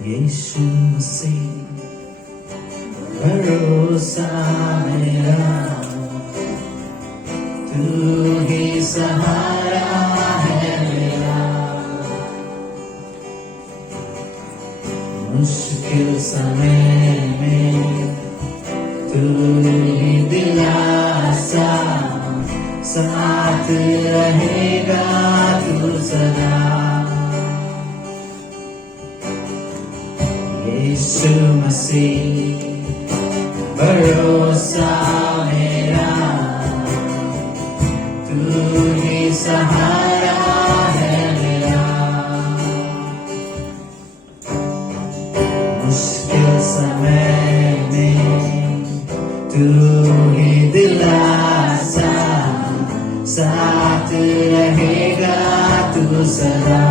यीशु मसीह भरोसा मेरा, तू ही सहारा है मेरा। मुश्किल समय में तू ही दिलासा, साथ रहेगा तू सदा। यीशु मसीह भरोसा मेरा, तू ही सहारा है मेरा। मुश्किल समय में तू ही दिलासा, साथ रहेगा तू सदा।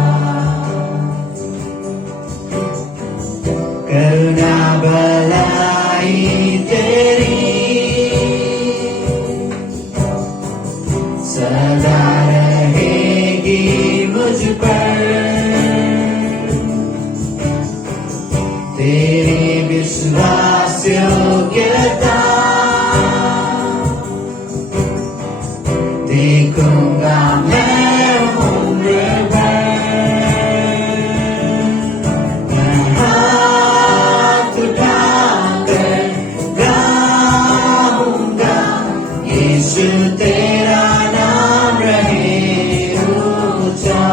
करुणा भलाई तेरी सदा रहेगी मुझ पर, तेरी विश्वास योग्यता देखूंगा मैं उम्र भर। मैं हाथ उठाकर गाऊंगा, यीशु तेरा नाम रहे ऊंचा।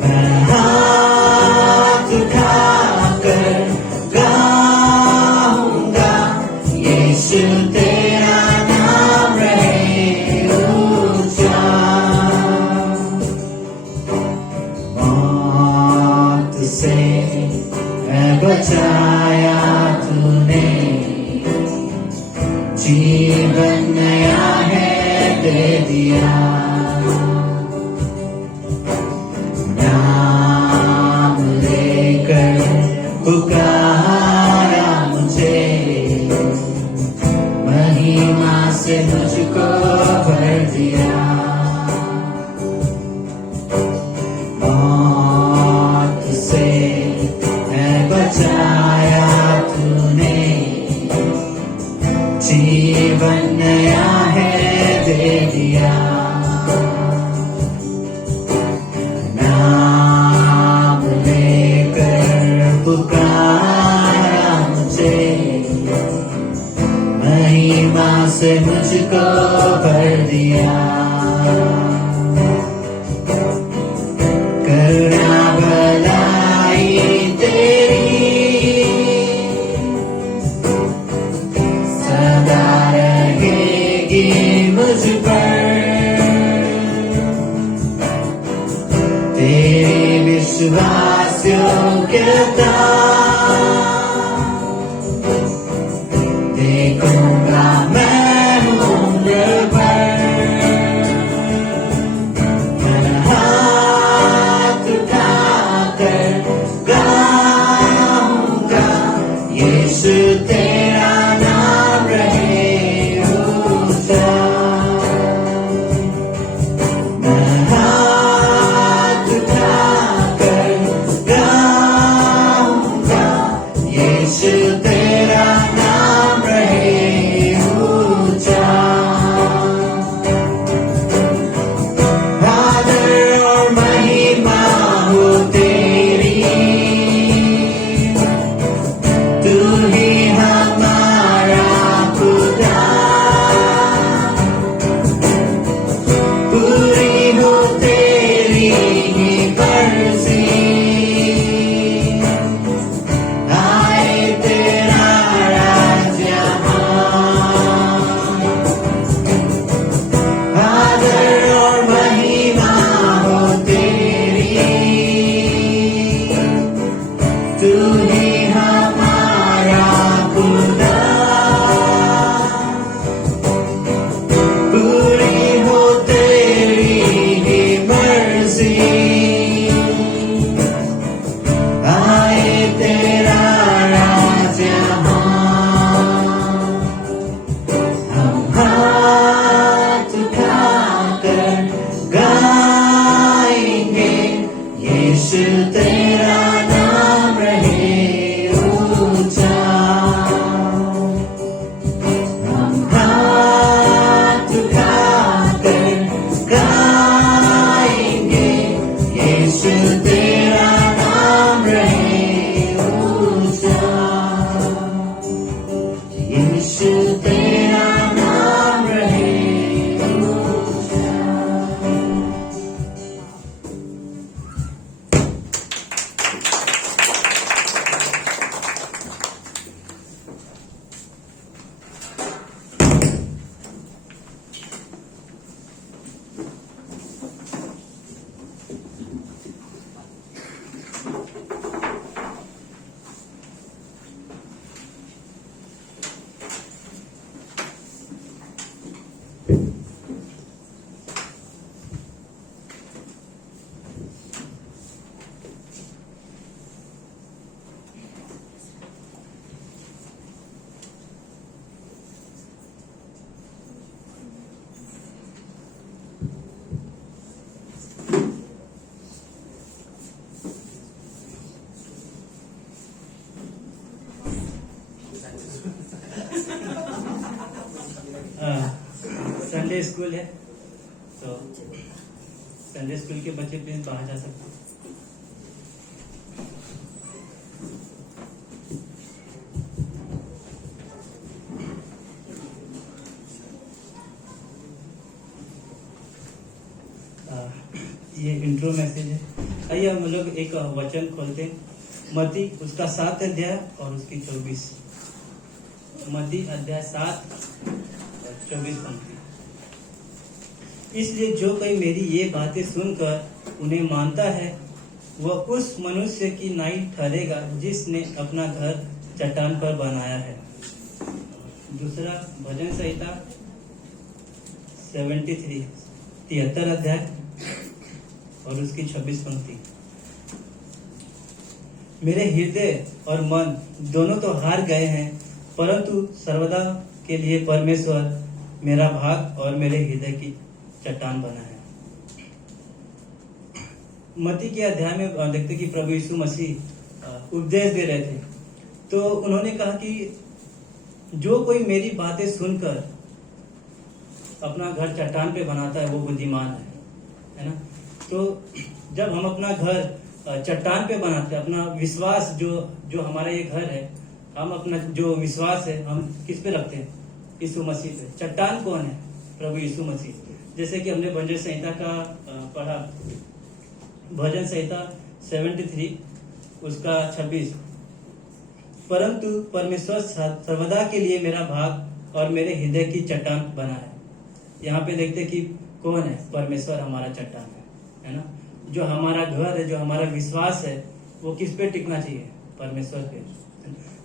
मैं हाथ उठाकर गाऊंगा, यीशु तेरा नाम रहे ऊंचा। मौत से है बचाया तूने, जीवन नया है दे दिया। नाम लेकर पुकारा मुझे, महिमा से मुझको भर दिया। मौत से है बचाया तूने, जीवन नया है दे दिया। नाम लेकर पुकारा मुझे, महिमा से मुझको भर दिया। करुणा भलाई तेरी सदा रहेगी मुझ पर, तेरी विश्वास योग्यता देखूंगा मैं उम्र भर। मैं हाथ उठाकर गाऊंगा, यीशु तेरा नाम रहे ऊंचा। मैं हाथ उठाकर गाऊंगा, संडे स्कूल है, तो संडे स्कूल के बच्चे प्लीज बाहर जा सकते हैं। ये इंट्रो मैसेज है। आइए हम लोग एक वचन खोलते हैं, मत्ती उसका 7 अध्याय और उसकी 24। मत्ती अध्याय 7 और 24 पंक्ति। इसलिए जो कोई मेरी ये बातें सुनकर उन्हें मानता है, वह उस मनुष्य की नाई ठहरेगा जिसने अपना घर चट्टान पर बनाया है। दूसरा भजन संहिता 73 अध्याय और उसकी 26 पंक्ति। मेरे हृदय और मन दोनों तो हार गए हैं, परंतु सर्वदा के लिए परमेश्वर मेरा भाग और मेरे हृदय की चट्टान बना है। मत्ती के अध्याय में देखते कि प्रभु यीशु मसीह उपदेश दे रहे थे, तो उन्होंने कहा कि जो कोई मेरी बातें सुनकर अपना घर चट्टान पे बनाता है वो बुद्धिमान है ना। तो जब हम अपना घर चट्टान पे बनाते हैं, अपना विश्वास जो हमारा ये घर है, हम अपना जो विश्वास है हम किस पे रखते हैं? यीशु मसीह पे। चट्टान कौन है? प्रभु यीशु मसीह। जैसे कि हमने भजन संहिता का पढ़ा, भजन संहिता 73 उसका 26, परंतु परमेश्वर सर्वदा के लिए मेरा भाग और मेरे हृदय की चट्टान बना है। यहाँ पे देखते कि कौन है? परमेश्वर हमारा चट्टान है ना। जो हमारा घर है, जो हमारा विश्वास है, वो किस पे टिकना चाहिए? परमेश्वर पे।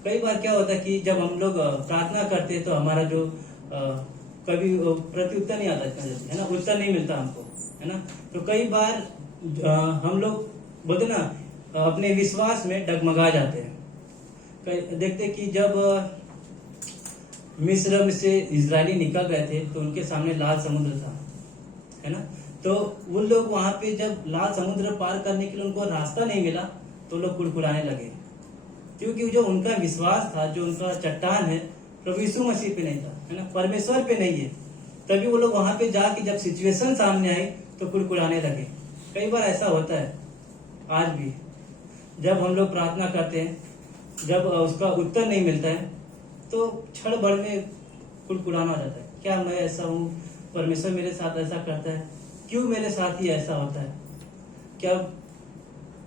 कई बार क्या होता है कि जब हम लोग प्रार्थना करते हैं तो हमारा जो कभी प्रत्युत्तर नहीं आता है ना, उत्तर नहीं मिलता हमको, है ना। तो कई बार हम लोग बोलते ना अपने विश्वास में डगमगा जाते हैं। देखते कि जब मिस्र से इजरायली निकल गए थे तो उनके सामने लाल समुद्र था, है ना। तो वो लोग वहां पे जब लाल समुद्र पार करने के लिए उनको रास्ता नहीं मिला तो लोग कुड़कुड़ाने लगे, क्योंकि जो उनका विश्वास था, जो उनका चट्टान है, प्रभु यीशु मसीह पे नहीं था, है ना, परमेश्वर पे नहीं है। तभी वो लोग वहां पे जाके जब सिचुएशन सामने आई तो कुड़कुड़ाने लगे। कई बार ऐसा होता है आज भी, जब हम लोग प्रार्थना करते हैं, जब उसका उत्तर नहीं मिलता है तो क्षण भर में कुड़कुड़ाना हो जाता है। क्या मैं ऐसा हूँ? परमेश्वर मेरे साथ ऐसा करता है, क्यों मेरे साथ ही ऐसा होता है? क्या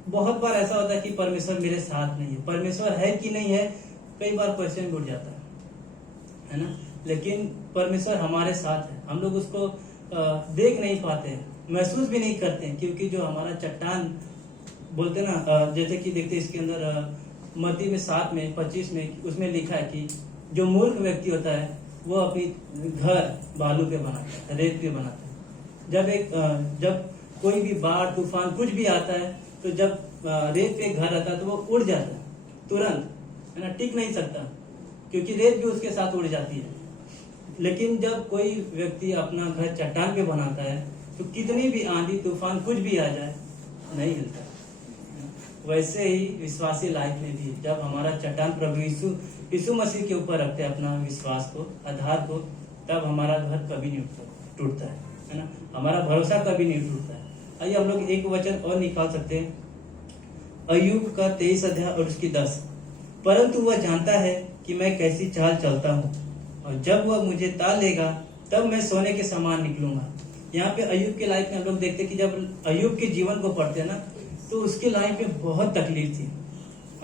बहुत बार ऐसा होता है कि परमेश्वर मेरे साथ नहीं है, परमेश्वर है कि नहीं है, कई बार क्वेश्चन उठ जाता है ना। लेकिन परमेश्वर हमारे साथ है, हम लोग उसको देख नहीं पाते हैं, महसूस भी नहीं करते हैं, क्योंकि जो हमारा चट्टान बोलते ना, जैसे कि देखते इसके अंदर मत्ती में 7 में 25 में उसमें लिखा है कि जो मूर्ख व्यक्ति होता है वो अपनी घर बालू पे बनाता है, रेत पे बनाता है। जब कोई भी बाढ़ तूफान कुछ भी आता है तो जब रेत पे घर रहता है तो वो उड़ जाता है तुरंत, है ना, टिक नहीं सकता, क्योंकि रेत भी उसके साथ उड़ जाती है। लेकिन जब कोई व्यक्ति अपना घर चट्टान पे बनाता है तो कितनी भी आंधी तूफान कुछ भी आ जाए नहीं हिलता। वैसे ही विश्वासी लाइफ में भी जब हमारा चट्टान प्रभु यीशु मसीह के ऊपर रखते हैं अपना विश्वास को, आधार को, तब हमारा घर कभी नहीं टूटता है ना, हमारा भरोसा कभी नहीं टूटता है। आइए हम लोग एक वचन और निकाल सकते हैं, अय्यूब का 23 अध्याय और उसकी 10। परंतु वह जानता है कि मैं कैसी चाल चलता हूँ, और जब वह मुझे ताल लेगा तब मैं सोने के समान निकलूंगा। यहाँ पे अय्यूब के लाइफ में हम लोग देखते कि जब अय्यूब के जीवन को पढ़ते हैं ना तो उसकी लाइफ में बहुत तकलीफ थी।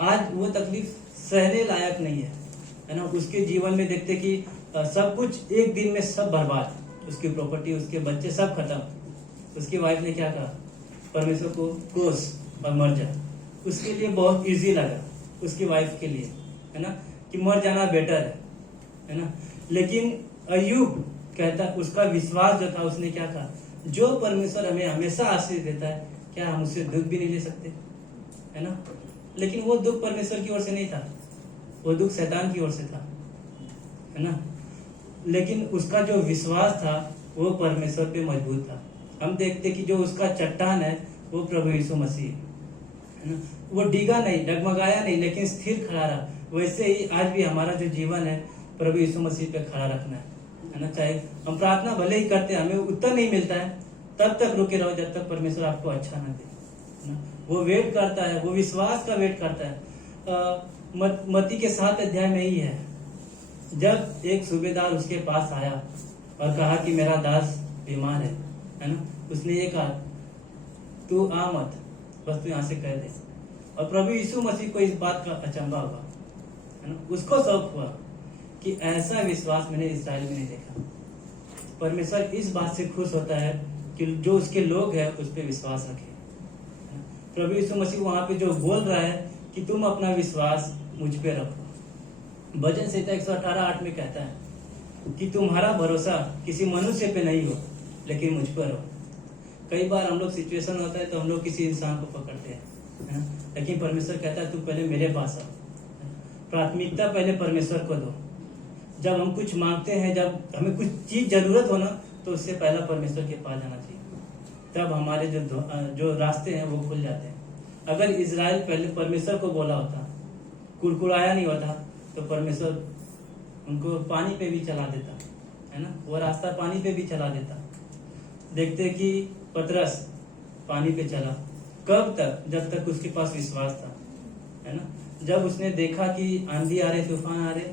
आज वो तकलीफ सहने लायक नहीं है ना। उसके जीवन में देखते कि सब कुछ एक दिन में सब बर्बाद, उसकी प्रॉपर्टी, उसके बच्चे सब खत्म। उसकी वाइफ ने क्या कहा? परमेश्वर को कोस और मर जा। उसके लिए बहुत इजी लगा उसकी वाइफ के लिए, है ना, कि मर जाना बेटर है ना। लेकिन अय्यूब कहता, उसका विश्वास जो था, उसने क्या कहा? जो परमेश्वर हमें हमेशा आशीष देता है, क्या हम उससे दुख भी नहीं ले सकते, है ना। लेकिन वो दुख परमेश्वर की ओर से नहीं था, वो दुख शैतान की ओर से था, है ना। लेकिन उसका जो विश्वास था वो परमेश्वर पे मजबूत था। हम देखते कि जो उसका चट्टान है वो प्रभु यीशु मसीह है ना। वो डिगा नहीं, डगमगाया नहीं, लेकिन स्थिर खड़ा रहा। वैसे ही आज भी हमारा जो जीवन है प्रभु यीशु मसीह पे खड़ा रखना है ना। चाहे हम प्रार्थना भले ही करते हैं, हमें उत्तर नहीं मिलता है, तब तक रुके रहो जब तक परमेश्वर आपको अच्छा ना दे, है ना। वो वेट करता है, वो विश्वास का वेट करता है। मत्ती के 7 अध्याय में ही है, जब एक सूबेदार उसके पास आया और कहा कि मेरा दास बीमार है ना। उसने ये कहा, तू आ मत, बस तू यहाँ से कह दे। और प्रभु यीशु मसीह को इस बात का अचंभा हुआ, है ना। उसको शौक हुआ कि ऐसा विश्वास मैंने इस्राएल में नहीं देखा। परमेश्वर इस बात से खुश होता है कि जो उसके लोग हैं उस पर विश्वास रखे। प्रभु यीशु मसीह वहां पे जो बोल रहा है कि तुम अपना विश्वास मुझ पे रखो। भजन संहिता 118:8 में कहता है कि तुम्हारा भरोसा किसी मनुष्य पे नहीं हो, लेकिन मुझ पर हो। कई बार हम लोग सिचुएशन होता है तो हम लोग किसी इंसान को पकड़ते हैं, है ना? लेकिन परमेश्वर कहता है तू पहले मेरे पास आ। प्राथमिकता पहले परमेश्वर को दो। जब हम कुछ मांगते हैं, जब हमें कुछ चीज जरूरत हो ना, तो उससे पहला परमेश्वर के पास जाना चाहिए। तब हमारे जो रास्ते हैं वो खुल जाते हैं। अगर इजराइल पहले परमेश्वर को बोला होता, कुड़कुड़ाया नहीं होता, तो परमेश्वर उनको पानी पे भी चला देता, है ना। वो रास्ता पानी पे भी चला देता। देखते कि पतरस पानी पे चला, कब तक? जब तक उसके पास विश्वास था, है ना। जब उसने देखा कि आंधी आ रहे, तूफान आ रहे,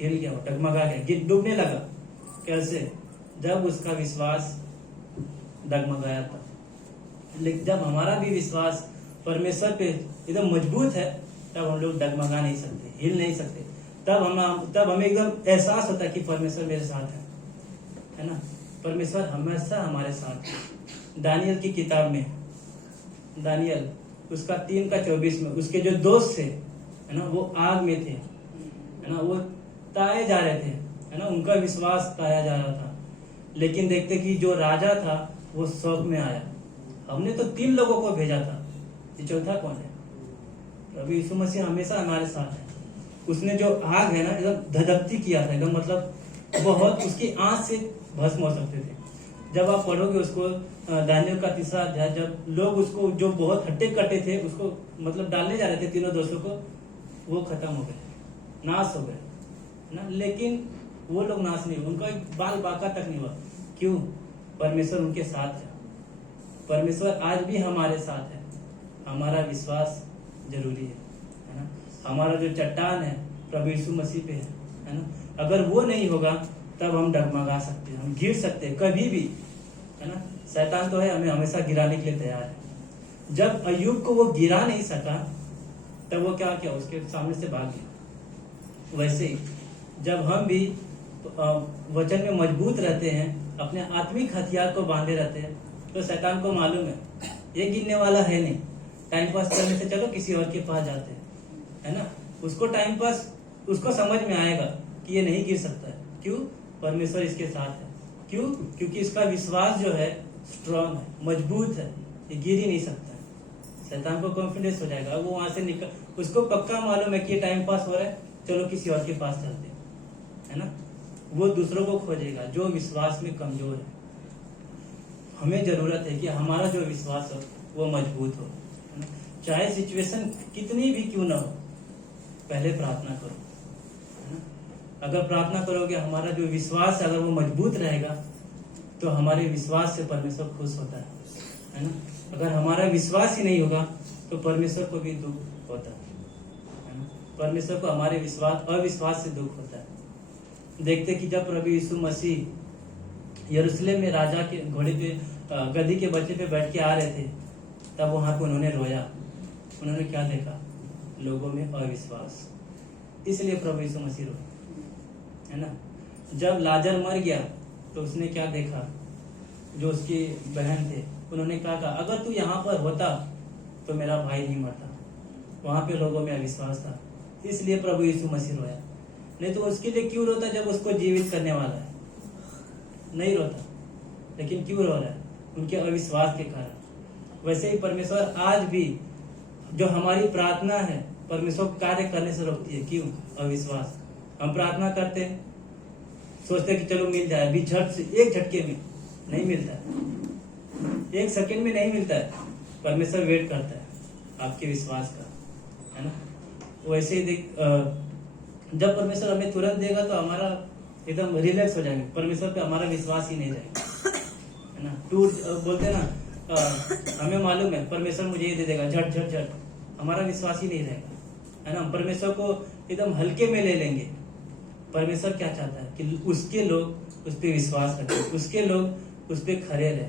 हिल गया, डगमगा गया, डूबने लगा। कैसे? जब उसका विश्वास डगमगाया था। लेकिन जब हमारा भी विश्वास परमेश्वर पे एकदम मजबूत है, तब हम लोग डगमगा नहीं सकते, हिल नहीं सकते। तब हमें एकदम एहसास होता है कि परमेश्वर मेरे साथ है ना। परमेश्वर हमेशा हमारे साथ है। दानियल की किताब में, दानियल उसका 3:24 में, उसके जो दोस्त थे, है ना, वो आग में थे, है ना, वो ताए जा रहे थे, है ना, उनका विश्वास ताया जा रहा था। लेकिन देखते कि जो राजा था वो शौक में आया, हमने तो 3 लोगों को भेजा था, ये चौथा कौन है? प्रभु यीशु मसीह हमेशा हमारे साथ है। उसने जो आग है ना, एकदम धधकती किया था, एकदम मतलब बहुत, उसकी आंच से भस्म हो सकते थे। जब आप पढ़ोगे उसको, दानियल का 3रा अध्याय, जब लोग उसको जो बहुत हट्टे कट्टे थे उसको मतलब डालने जा रहे थे, 3 दोस्तों को, वो खत्म हो गए, नाश हो गए ना। लेकिन वो लोग नाश नहीं हुए, उनका बाल बाका तक नहीं हुआ। क्यों? परमेश्वर उनके साथ है। परमेश्वर आज भी हमारे साथ है। हमारा विश्वास जरूरी है ना। हमारा जो चट्टान है प्रभु यीशु मसीह पे है ना। अगर वो नहीं होगा तब हम डगमगा सकते हैं, हम गिर सकते हैं कभी भी, है ना। शैतान तो है, हमें हमेशा गिराने के लिए तैयार है। जब अय्यूब को वो गिरा नहीं सका, तब वो क्या किया? उसके सामने से भाग गया। वैसे ही जब हम भी वचन में मजबूत रहते हैं, अपने आत्मिक हथियार को बांधे रहते हैं, तो शैतान को मालूम है ये गिरने वाला है नहीं। टाइम पास करने से चलो किसी और के पास जाते हैं, है ना। उसको टाइम पास, उसको समझ में आएगा कि ये नहीं गिर सकता है। क्यों? परमेश्वर इसके साथ है। क्यों? क्योंकि इसका विश्वास जो है स्ट्रांग है, मजबूत है, ये गिर ही नहीं सकता है। शैतान को कॉन्फिडेंस हो जाएगा, वो वहां से निकल, उसको पक्का मालूम है कि ये टाइम पास हो रहा है, चलो किसी और के पास चलते हैं, है ना। वो दूसरों को खोजेगा जो विश्वास में कमजोर है। हमें जरूरत है कि हमारा जो विश्वास हो वो मजबूत हो, है ना? चाहे सिचुएशन कितनी भी क्यों ना हो, पहले प्रार्थना करो, है ना। अगर प्रार्थना करोगे, हमारा जो विश्वास है अगर वो मजबूत रहेगा, तो हमारे विश्वास से परमेश्वर खुश होता है ना। अगर हमारा विश्वास ही नहीं होगा तो परमेश्वर को भी दुख होता है ना। परमेश्वर को हमारे अविश्वास से दुख होता है। देखते कि जब प्रभु यीशु मसीह यरूशलेम में राजा के घोड़े पे, गधी के बच्चे पे बैठ के आ रहे थे, तब वहां पे उन्होंने रोया। उन्होंने क्या देखा? लोगों में अविश्वास। इसलिए प्रभु यीशु मसीह रोए, है ना। जब लाजर मर गया तो उसने क्या देखा? जो उसकी बहन थे उन्होंने क्या कहा? अगर तू यहाँ पर होता तो मेरा भाई नहीं मरता। वहां पे लोगों में अविश्वास था, इसलिए प्रभु यीशु मसीह रोया। नहीं तो उसके लिए क्यों रोता जब उसको जीवित करने वाला है? नहीं रोता, लेकिन क्यों रो रहा है? उनके अविश्वास के कारण। वैसे ही परमेश्वर आज भी जो हमारी प्रार्थना है, परमेश्वर कार्य करने से रोकती है। क्यों? अविश्वास। हम प्रार्थना करते हैं, सोचते हैं कि चलो मिल जाए, अभी झट से एक झटके में नहीं मिलता है, 1 सेकंड में नहीं मिलता है। परमेश्वर वेट करता है आपके विश्वास का, है ना। वैसे ही जब परमेश्वर हमें तुरंत देगा तो हमारा एकदम रिलैक्स हो जाएंगे, परमेश्वर पे हमारा विश्वास ही नहीं रहेगा, है ना। बोलते हैं ना, हमें मालूम है परमेश्वर मुझे ये दे देगा, झट झट झट, हमारा विश्वास ही नहीं रहेगा, है ना। हम परमेश्वर को एकदम हल्के में ले लेंगे। परमेश्वर क्या चाहता है कि उसके लोग उस पर विश्वास रखें, उसके लोग उस पर खड़े रहे,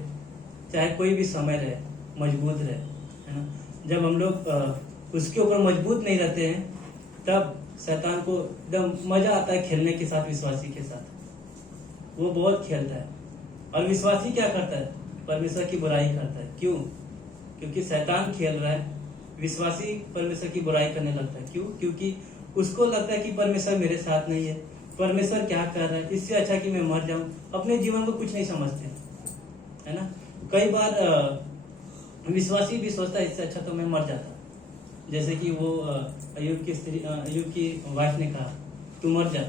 चाहे कोई भी समय रहे, मजबूत रहे, है ना। जब हम लोग उसके ऊपर मजबूत नहीं रहते हैं, तब शैतान को एकदम मजा आता है खेलने के साथ, विश्वासी के साथ वो बहुत खेलता है। और विश्वासी क्या करता है? परमेश्वर की बुराई करता है। क्यों? क्योंकि शैतान खेल रहा है, विश्वासी परमेश्वर की बुराई करने लगता है। क्यों? क्योंकि उसको लगता है कि परमेश्वर मेरे साथ नहीं है, परमेश्वर क्या कर रहा है, इससे अच्छा कि मैं मर जाऊं। अपने जीवन को कुछ नहीं समझते, है ना। कई बार विश्वासी भी सोचता है इससे अच्छा तो मैं मर जाता, जैसे कि वो अय्यूब की वाइफ ने कहा तू मर जा,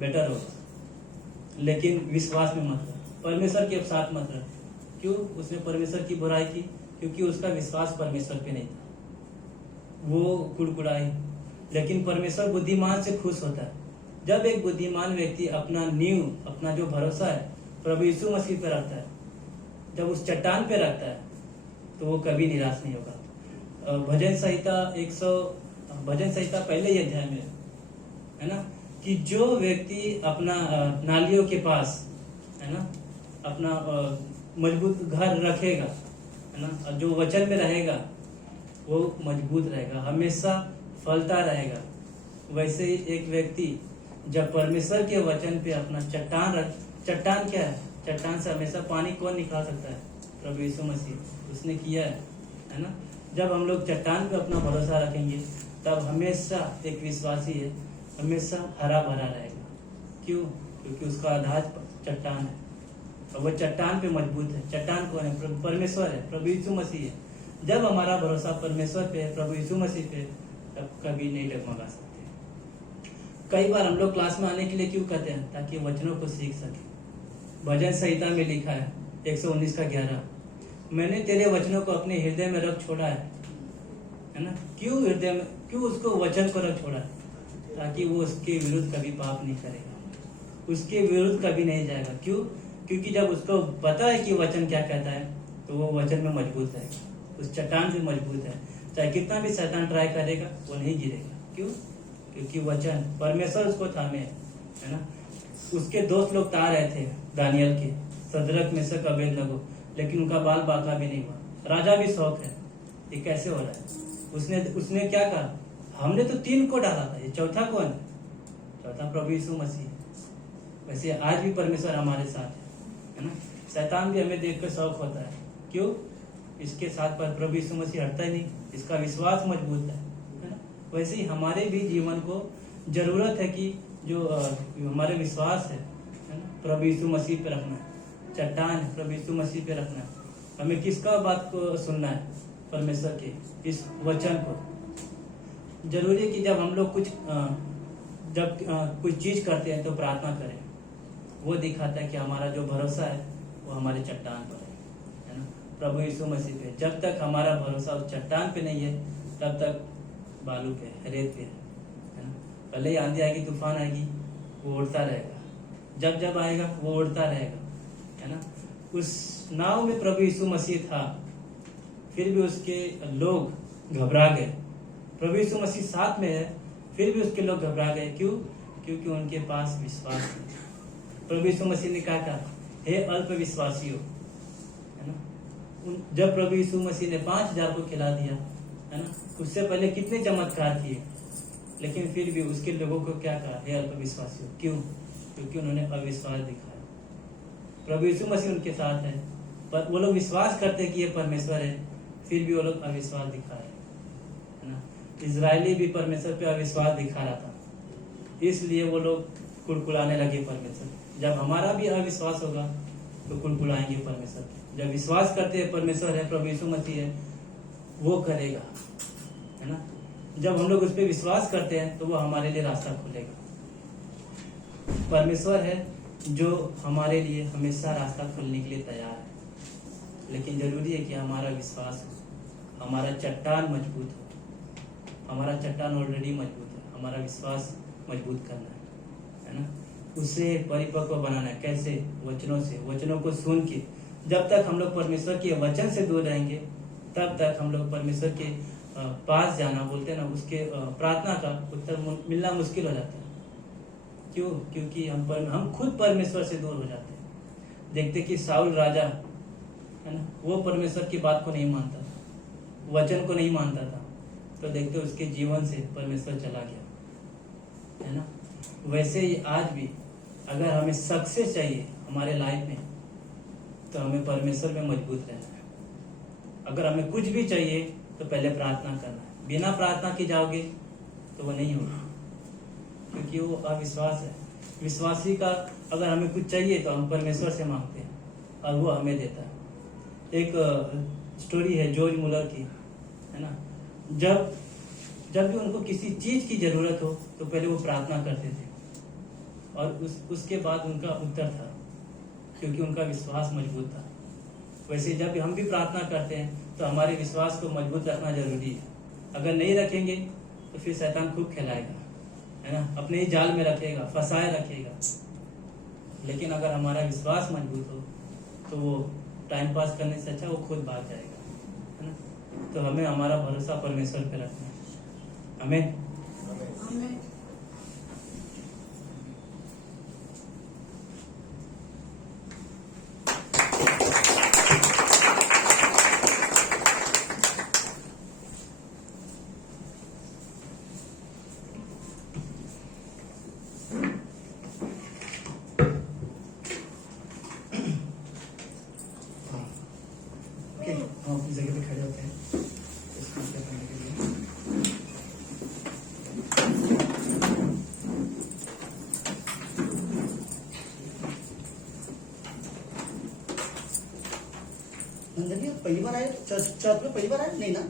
बेटर होगा, लेकिन विश्वास में मत रह, परमेश्वर के साथ मत रह। क्यों? उसने परमेश्वर की बुराई की, क्योंकि उसका विश्वास परमेश्वर पे नहीं था, वो कुड़कुड़ाई। लेकिन परमेश्वर बुद्धिमान से खुश होता है। जब एक बुद्धिमान व्यक्ति अपना नींव, अपना जो भरोसा है प्रभु यीशु मसीह पे रखता है, जब उस चट्टान पे रखता है, तो वो कभी निराश नहीं होगा। भजन संहिता पहले ही अध्याय में है ना, कि जो व्यक्ति अपना नालियों के पास, है ना, अपना मजबूत घर रखेगा, है ना, और जो वचन में रहेगा वो मजबूत रहेगा, हमेशा फलता रहेगा। वैसे ही एक व्यक्ति जब परमेश्वर के वचन पे अपना चट्टान क्या है? चट्टान से हमेशा पानी कौन निकाल सकता है? प्रभु यीशु मसीह, उसने किया है ना। जब हम लोग चट्टान पे अपना भरोसा रखेंगे, तब हमेशा एक विश्वासी है, हमेशा हरा भरा रहेगा। क्यों? क्योंकि उसका आधार चट्टान है, और वो चट्टान पे मजबूत है। चट्टान कौन है? परमेश्वर है, प्रभु यीशु मसीह है। जब हमारा भरोसा परमेश्वर पे है, प्रभु यीशु मसीह पे, तब कभी नहीं डगमगा सकते। कई बार हम लोग क्लास में आने के लिए क्यों कहते हैं? ताकि वचनों को सीख सके। भजन संहिता में लिखा है 119 का 11, मैंने तेरे वचनों को अपने हृदय में रख छोड़ा है ना। क्यों हृदय में, क्यों उसको वचन को रख छोड़ा है? ताकि वो उसके विरुद्ध कभी पाप नहीं करेगा, उसके विरुद्ध कभी नहीं जाएगा। क्यों? क्योंकि जब उसको पता है कि वचन क्या कहता है, तो वो वचन में मजबूत रहेगा, उस चट्टान पे मजबूत है। चाहे कितना भी शैतान ट्राई करेगा, वो नहीं गिरेगा। क्यों? क्योंकि वचन, परमेश्वर उसको थामे है ना। उसके दोस्त लोग ता रहे थे दानियल के, सदरक मेशक अबेदनगो, लेकिन उनका बाल बांका भी नहीं हुआ। राजा भी शौक है, ये कैसे हो रहा है? उसने क्या कहा? हमने तो 3 को डाला था, ये चौथा कौन है? चौथा प्रभु यीशु मसीह। वैसे आज भी परमेश्वर हमारे साथ है ना। शैतान भी हमें देखकर शौक होता है। क्यों? इसके साथ पर प्रभु यीशु मसीह हटता ही नहीं, इसका विश्वास मजबूत है ना। वैसे ही हमारे भी जीवन को जरूरत है कि जो हमारे विश्वास है ना, प्रभु यीशु मसीह पे रखना है। चट्टान है, प्रभु यीशु मसीह पे रखना है। हमें किसका बात को सुनना है? परमेश्वर के इस वचन को। जरूरी है कि जब हम लोग कुछ चीज करते हैं तो प्रार्थना करें। वो दिखाता है कि हमारा जो भरोसा है वो हमारे चट्टान पर है ना, प्रभु यीशु मसीह पे। जब तक हमारा भरोसा उस चट्टान पे नहीं है, तब तक बालू पे, रेत पे है ना। पहले ही आंधी आएगी, तूफान आएगी, वो उड़ता रहेगा। जब आएगा वो उड़ता रहेगा, है ना। उस नाव में प्रभु यीशु मसीह था, फिर भी उसके लोग घबरा गए। प्रभु यीशु मसीह साथ में है, फिर भी उसके लोग घबरा गए। क्यों? क्योंकि उनके पास विश्वास नहीं। प्रभु यीशु मसीह ने कहा, हे अल्प विश्वासियों, है ना। जब प्रभु यीशु मसीह ने 5000 को खिला दिया, है ना, उससे पहले कितने चमत्कार किए, लेकिन फिर भी उसके लोगों को क्या कहा? हे अल्प विश्वासियों। क्यों? क्योंकि उन्होंने अविश्वास दिखाया। प्रभु यीशु मसीह उनके साथ है, पर वो लोग विश्वास करते कि ये परमेश्वर है, फिर भी वो लोग अविश्वास दिखा रहे है ना। इजरायली भी परमेश्वर पे अविश्वास दिखा रहा था, इसलिए वो लोग कुड़कुड़ाने लगे परमेश्वर। जब हमारा भी अविश्वास होगा तो कुड़कुड़ाएंगे परमेश्वर। जब विश्वास करते हैं परमेश्वर है, प्रभु यीशु मसीह है, वो करेगा, है ना। जब हम लोग उस पर विश्वास करते हैं तो वो हमारे लिए रास्ता खोलेगा। परमेश्वर है जो हमारे लिए हमेशा रास्ता खोलने के लिए तैयार है, लेकिन जरूरी है कि हमारा विश्वास हो, हमारा चट्टान मजबूत हो। हमारा चट्टान ऑलरेडी मजबूत है, हमारा विश्वास मजबूत करना है ना। उसे परिपक्व बनाना है। कैसे? वचनों से, वचनों को सुन के। जब तक हम लोग परमेश्वर के वचन से दूर रहेंगे तब तक हम लोग परमेश्वर के पास जाना, बोलते हैं ना, उसके प्रार्थना का उत्तर मिलना मुश्किल हो जाता है। क्यों? क्योंकि हम खुद परमेश्वर से दूर हो जाते हैं। देखते कि साउल राजा है ना, वो परमेश्वर की बात को नहीं मानता था, वचन को नहीं मानता था, तो देखते उसके जीवन से परमेश्वर चला गया, है ना। वैसे ही आज भी अगर हमें सक्सेस चाहिए हमारे लाइफ में तो हमें परमेश्वर में मजबूत रहना है। अगर हमें कुछ भी चाहिए तो पहले प्रार्थना करना है। बिना प्रार्थना के जाओगे तो वो नहीं होगा, क्योंकि वो अविश्वास है। विश्वासी का अगर हमें कुछ चाहिए तो हम परमेश्वर से मांगते हैं और वो हमें देता है। एक स्टोरी है जॉर्ज मुलर की, है ना। जब भी उनको किसी चीज की जरूरत हो तो पहले वो प्रार्थना करते थे और उसके बाद उनका उत्तर था, क्योंकि उनका विश्वास मजबूत था। वैसे जब हम भी प्रार्थना करते हैं तो हमारे विश्वास को मजबूत रखना जरूरी है। अगर नहीं रखेंगे तो फिर शैतान खूब खिलाएगा, है ना, अपने ही जाल में रखेगा, फंसाए रखेगा। लेकिन अगर हमारा विश्वास मजबूत हो तो वो टाइम पास करने से अच्छा वो खुद भाग जाएगा, है ना। तो हमें हमारा भरोसा परमेश्वर पे रखना है। हमें हम अपनी जगह पे खड़े होते हैं इसको क्या करने के लिए। नंदनी आप पहली बार आए चर्च में? पहली बार आए? नहीं ना,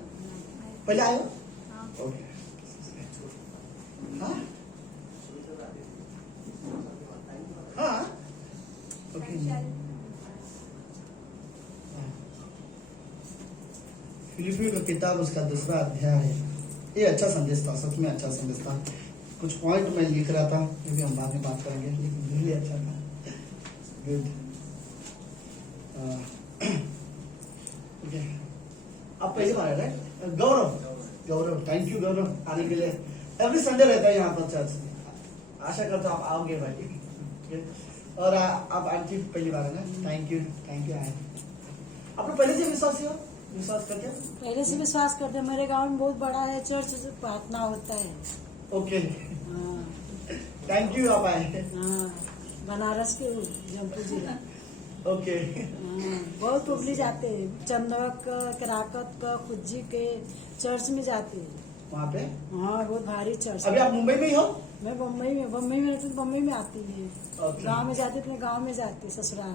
पहले आए हो? ओके। हाँ हाँ ओके। फिलिपियों का किताब उसका 2 अध्याय है। ये अच्छा संदेश था, सच में अच्छा संदेश था। कुछ पॉइंट मैं लिख रहा था, ये भी हम बाद में बात करेंगे, लेकिन रियली अच्छा था। गुड। ओके, आप पहली बार आए राइट? गौरव, थैंक यू गौरव आने के लिए। एवरी संडे रहता है यहाँ पर चर्च में, आशा करता हूँ आप आओगे भाई। और आप आंटी पहली बार है ना? थैंक यू आए। आप लोग पहले से विश्वास करते हैं? पहले से विश्वास करते हैं। मेरे गांव में बहुत बड़ा है चर्च, प्रार्थना होता है। ओके, हाँ थैंक यू आप आए। हाँ, बनारस के जमपुर जिला। ओके, हाँ, बहुत पब्लिक जाते हैं, चंदवक कराकत खुज्जी के चर्च में जाते हैं वहाँ पे। हाँ, बहुत भारी चर्च। अभी आप मुंबई में ही हो? मैं बम्बई में रहती हूँ, बम्बई में आती है। Okay. गांव में जाती अपने गांव में जाती ससुराल।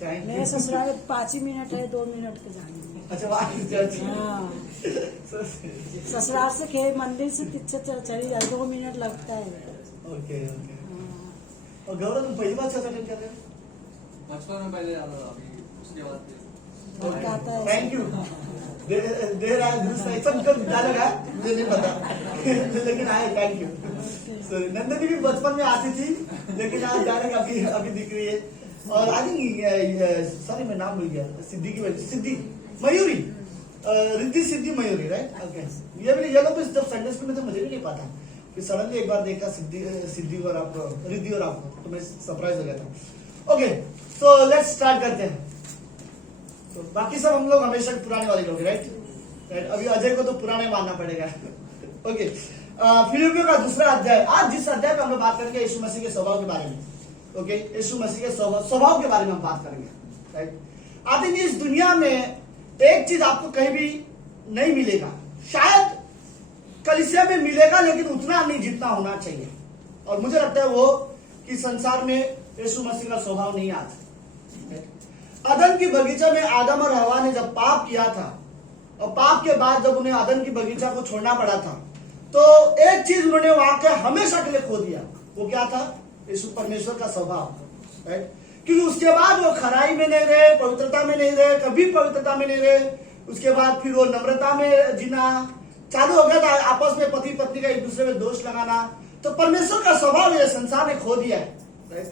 थैंक मेरे यू। ससुराल 5 ही मिनट है, 2 मिनट के जाने में। अच्छा, वहाँ की चर्च। हाँ, ससुराल से मंदिर से पीछे चली जाए 2 मिनट लगता है। ओके। हाँ। और गौरव तुम पहली बार चर्च अटेंड कर रहे हो? बचपन में पहले आता था, अभी उसके बाद और क्या आता है? Thank you. देर आए दुरुस्त आए, सब कब डायलॉग है मुझे नहीं पता लेकिन आए, थैंक यू। सॉरी, नंदनी भी बचपन में आती थी, लेकिन आज डायलॉग अभी दिख रही है। और आई थिंक सॉरी मैं नाम भूल गया, सिद्धि मयूरी, रिद्धि सिद्धि मयूरी, राइट? ओके। ये लोग जब संडे स्कूल में थे मुझे भी नहीं पता, फिर सडनली एक बार देखा सिद्धि और आपको, रिद्धि और आपको, तो मैं सरप्राइज हो गया था। ओके, तो लेट्स स्टार्ट करते हैं। तो बाकी सब हम लोग हमेशा पुराने वाले लोग, राइट? अभी अजय को तो पुराने मानना पड़ेगा। ओके, फिलिपियों का 2 अध्याय। आज जिस अध्याय में हम लोग बात करेंगे यीशु मसीह के स्वभाव के बारे में। ओके, यीशु मसीह के स्वभाव के बारे में हम बात करेंगे, राइट? आई थिंक इस दुनिया में एक चीज आपको कहीं भी नहीं मिलेगा, शायद कलीसिया में मिलेगा, लेकिन उतना नहीं जितना होना चाहिए। और मुझे लगता है वो कि संसार में यीशु मसीह का स्वभाव नहीं आता। अदन की बगीचा में आदम और हवा ने जब पाप किया था, और पाप के बाद जब उन्हें अदन की बगीचा को छोड़ना पड़ा था, तो एक चीज उन्होंने वहां के हमेशा के लिए खो दिया। वो क्या था? यीशु परमेश्वर का स्वभाव, राइट? क्योंकि उसके बाद वो खराई में नहीं रहे, पवित्रता में नहीं रहे, कभी पवित्रता में नहीं रहे। उसके बाद फिर वो नम्रता में जीना चालू हो गया था, आपस में पति पत्नी का एक दूसरे में दोष लगाना। तो परमेश्वर का स्वभाव ये संसार ने खो दिया है। राइट।